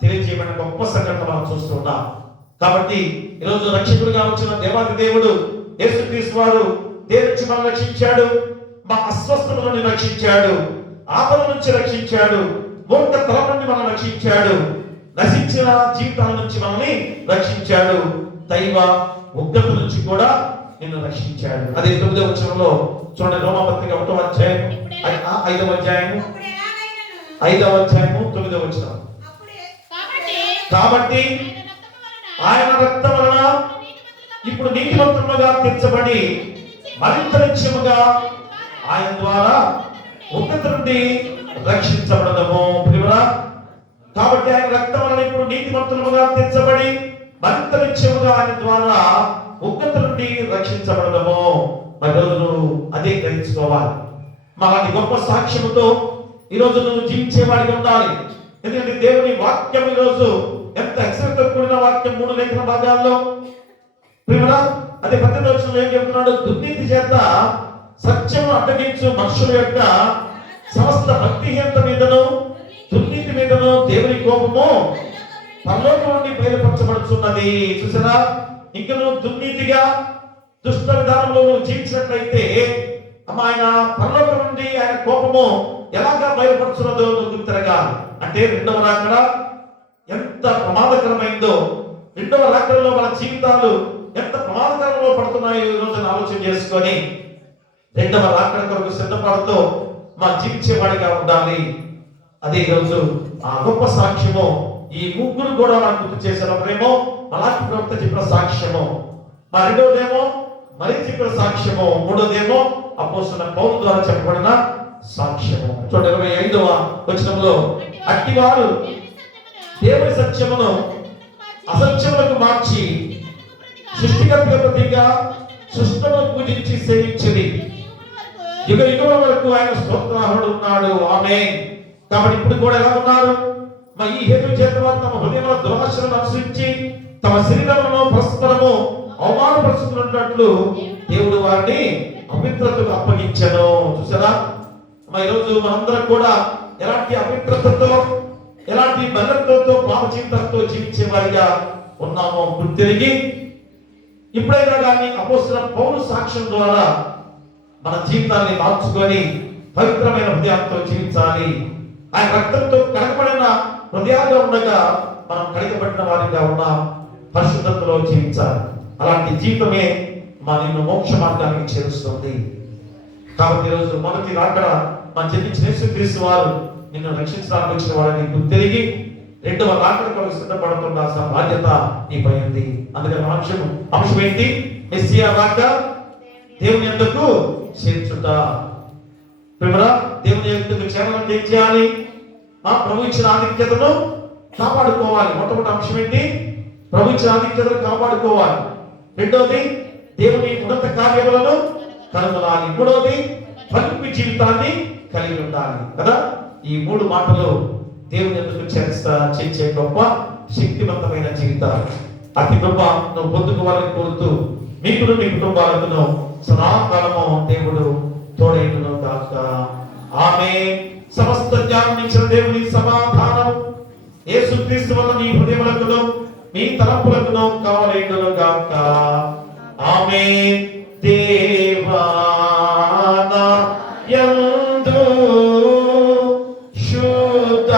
తెలియజేయబడిన గొప్ప సంఘటన మనం చూస్తున్నాం. కాబట్టి ఈరోజు రక్షకుడిగా వచ్చిన దేవాది దేవుడు యేసుక్రీస్తు వారు దేని నుంచి మనం రక్షించాడు? మా అస్వస్థతలను రక్షించాడు, ఆపద నుంచి రక్షించాడు, మూర్ఖతనం నుండి మనం రక్షించాడు, నశించిన జీవితాల నుంచి మనల్ని రక్షించాడు, దైవ ఉగ్రత నుంచి కూడా నిన్ను రక్షించాడు. అదే 9వ వచనంలో చూడండి, రోమాపత్రిక 1వ అధ్యాయం 5వ అధ్యాయము 9వ వచనం. కాబట్టి ఆయన రక్తం వలన ఇప్పుడు నీతిమంతులుగా తీర్చబడి మరింత నిత్యముగా ఆయన ద్వారా ఉగ్రత నుండి రక్షించబడదము. కాబట్టి ఆయన రక్తం వలన ఇప్పుడు నీతిమంతులుగా తీర్చబడి మరింత నిత్యముగా ఆయన ద్వారా ఉగ్రత నుండి రక్షించబడదము. మరి రోజు అదే గ్రహించుకోవాలి. అలాంటి గొప్ప సాక్ష్యముతో ఈరోజు నువ్వు జీవించేవాడిగా ఉండాలి. ఎందుకంటే దేవుని వాక్యం ఈరోజు ఎంత హెచ్చరికతో కూడిన వాక్యం 3 లేఖన భాగాల్లో అదే 18వ వచనంలో ఏం చెప్తున్నాడు? దుర్నీతి చేత సత్యము అడ్డగించు మనుషుల యొక్క సమస్త భక్తిహీనత మీదను దుర్నీతి మీదను దేవుని కోపము పరలోకం నుండి బయలుపరచబడుతున్నది. చూసారా? ఇంక నువ్వు దుర్నీతిగా దుష్ట విధానంలో నువ్వు జీవించినట్లయితే ఆయన పరలోకం నుండి ఆయన కోపము ఎలాగా బయలుపరుచున్నదో నువ్వు గుర్తిరగాలి. అంటే రెండవ రాకడ ఎంత ప్రమాదకరమైందో, రెండవ రాకడలో మన జీవితాలు ఎంత ప్రమాదకరంలో పడుతున్నాయో ఈ రోజున ఆలోచన చేసుకొని రెండవ రాకడ కొరకు సిద్ధపడుతూ జీవించేవాడిగా ఉండాలి. అదే ఈరోజు ఆ గొప్ప సాక్ష్యము ఈ ముగ్గురు కూడా మనకు గుర్తు చేశారు. ఒకరేమో మలాకి ప్రవక్త చెప్పిన సాక్ష్యము, రెండోదేమో మరి చెప్పిన సాక్ష్యము, మూడోదేమో అపోస్తలుడైన పౌలు ద్వారా చెప్పబడిన సాక్ష్యము. చూడండి 25వ వచనంలో, అట్టివారు దేవుని సత్యమును అసత్యములకు మార్చి సృష్టికర్తకు ప్రతిగా సృష్టిని పూజించి సేవించింది. యుగ యుగముల వరకు ఆయన స్తోత్రార్హుడు ఉన్నాడు. ఆమేన్. కాబట్టి ఇప్పుడు కూడా ఎలా ఉన్నారు? ఈ హేతు చేత వారు తమ హృదయంలో దురాశలను అనుసరించి తమ శరీరములను పరస్పరము అవమానపరుచుకున్నట్లు దేవుడు వారిని అపవిత్రతకు అప్పగించెను. చూసారా? ఈరోజు మనందరం కూడా ఎలాంటి అపవిత్రతతో, ఎలాంటి బలత్వంతో, పాప జీవితంతో జీవించే వారిగా ఉన్నామో గుర్తిరిగి ఇప్పుడైనా కానీ అపోస్తలుడైన పౌలు సాక్ష్యం ద్వారా మన జీవితాన్ని మార్చుకొని పవిత్రమైన హృదయంతో జీవించాలి. ఆయన రక్తంతో కడగబడిన హృదయాల్లో ఉండగా మనం కడగబడిన వారిగా ఉన్న పరిశుద్ధతలో జీవించాలి. అలాంటి జీవితమే నిన్ను మోక్ష మార్గానికి చేరుస్తుంది. కాబట్టి ఈరోజు మొదటి రాకడ మన జన్మించిన యేసుక్రీస్తు వారు నిన్ను రక్షించడానికి వచ్చిన వారిని గుర్తిరిగి రెండవ రాకడ కొరకు సిద్ధపడుతున్న బాధ్యత నీపై ఉంది. అందుకని అంశం ఏంటి? మెస్సియా రాక దేవుని యొద్దకు చేర్చుట. దేవుని యొద్దకు చేరాలంటే ఏం చేయాలి? ప్రభు ఇచ్చిన ఆధిక్యతను కాపాడుకోవాలి. మొట్టమొదటి అంశం ఏంటి? ప్రభు ఇచ్చిన ఆధిక్యతను కాపాడుకోవాలి. రెండోది దేవుని ఉన్నత కార్యములను కనుగొనాలి. మూడోది ఫలింపు జీవితాన్ని కలిగి ఉండాలి కదా. ఈ మూడు మాటలు దేవుని ఎందుకు చేర్చే గొప్ప శక్తివంతమైన జీవితాలు. అతి గొప్ప నువ్వు పొందుకోవాలని కోరుతూ మీకు మీ కుటుంబాలకు సదాకాలము దేవుడు తోడేయును గాక. ఆమేన్. సమస్త జ్ఞానం ఇచ్చిన దేవుని సమాధానం యేసుక్రీస్తు వల్ల మీ హృదయములకు మీ తలంపులకు కావలేయును గాక. ఆమేన్. దేవా యందు శుద్ధ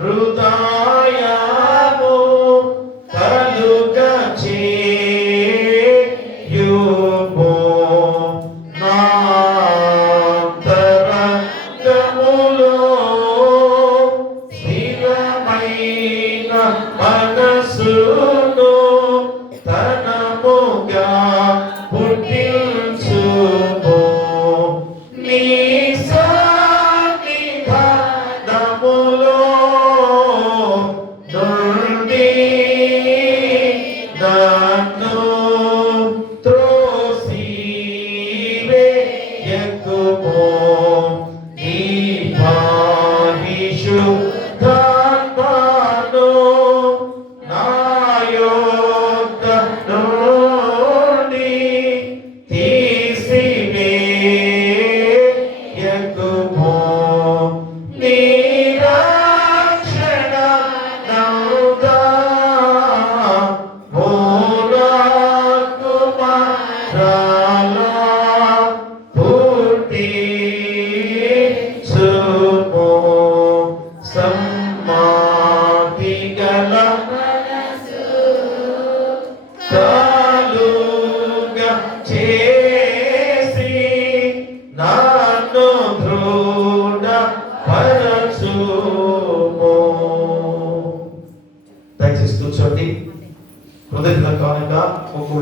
హృదయము కలుగచేయుము. నాంతరంగములో స్థిరమైన మనసును తనముగా పుట్టించుము. నీ సన్నిధానములో నుండి నన్ను త్రోసివేయకుము. నీ పరిశుద్ధాత్మను నా యొద్ద నుండి తీసివేయకుము. నీ రక్షణ మూలకుమారాలా పుట్టించుము. సమ్మాటి గల కలుగ చేసి నన్ను దృఢపరచుము. దయచేసి కూర్చోండి. హృదయ కానుక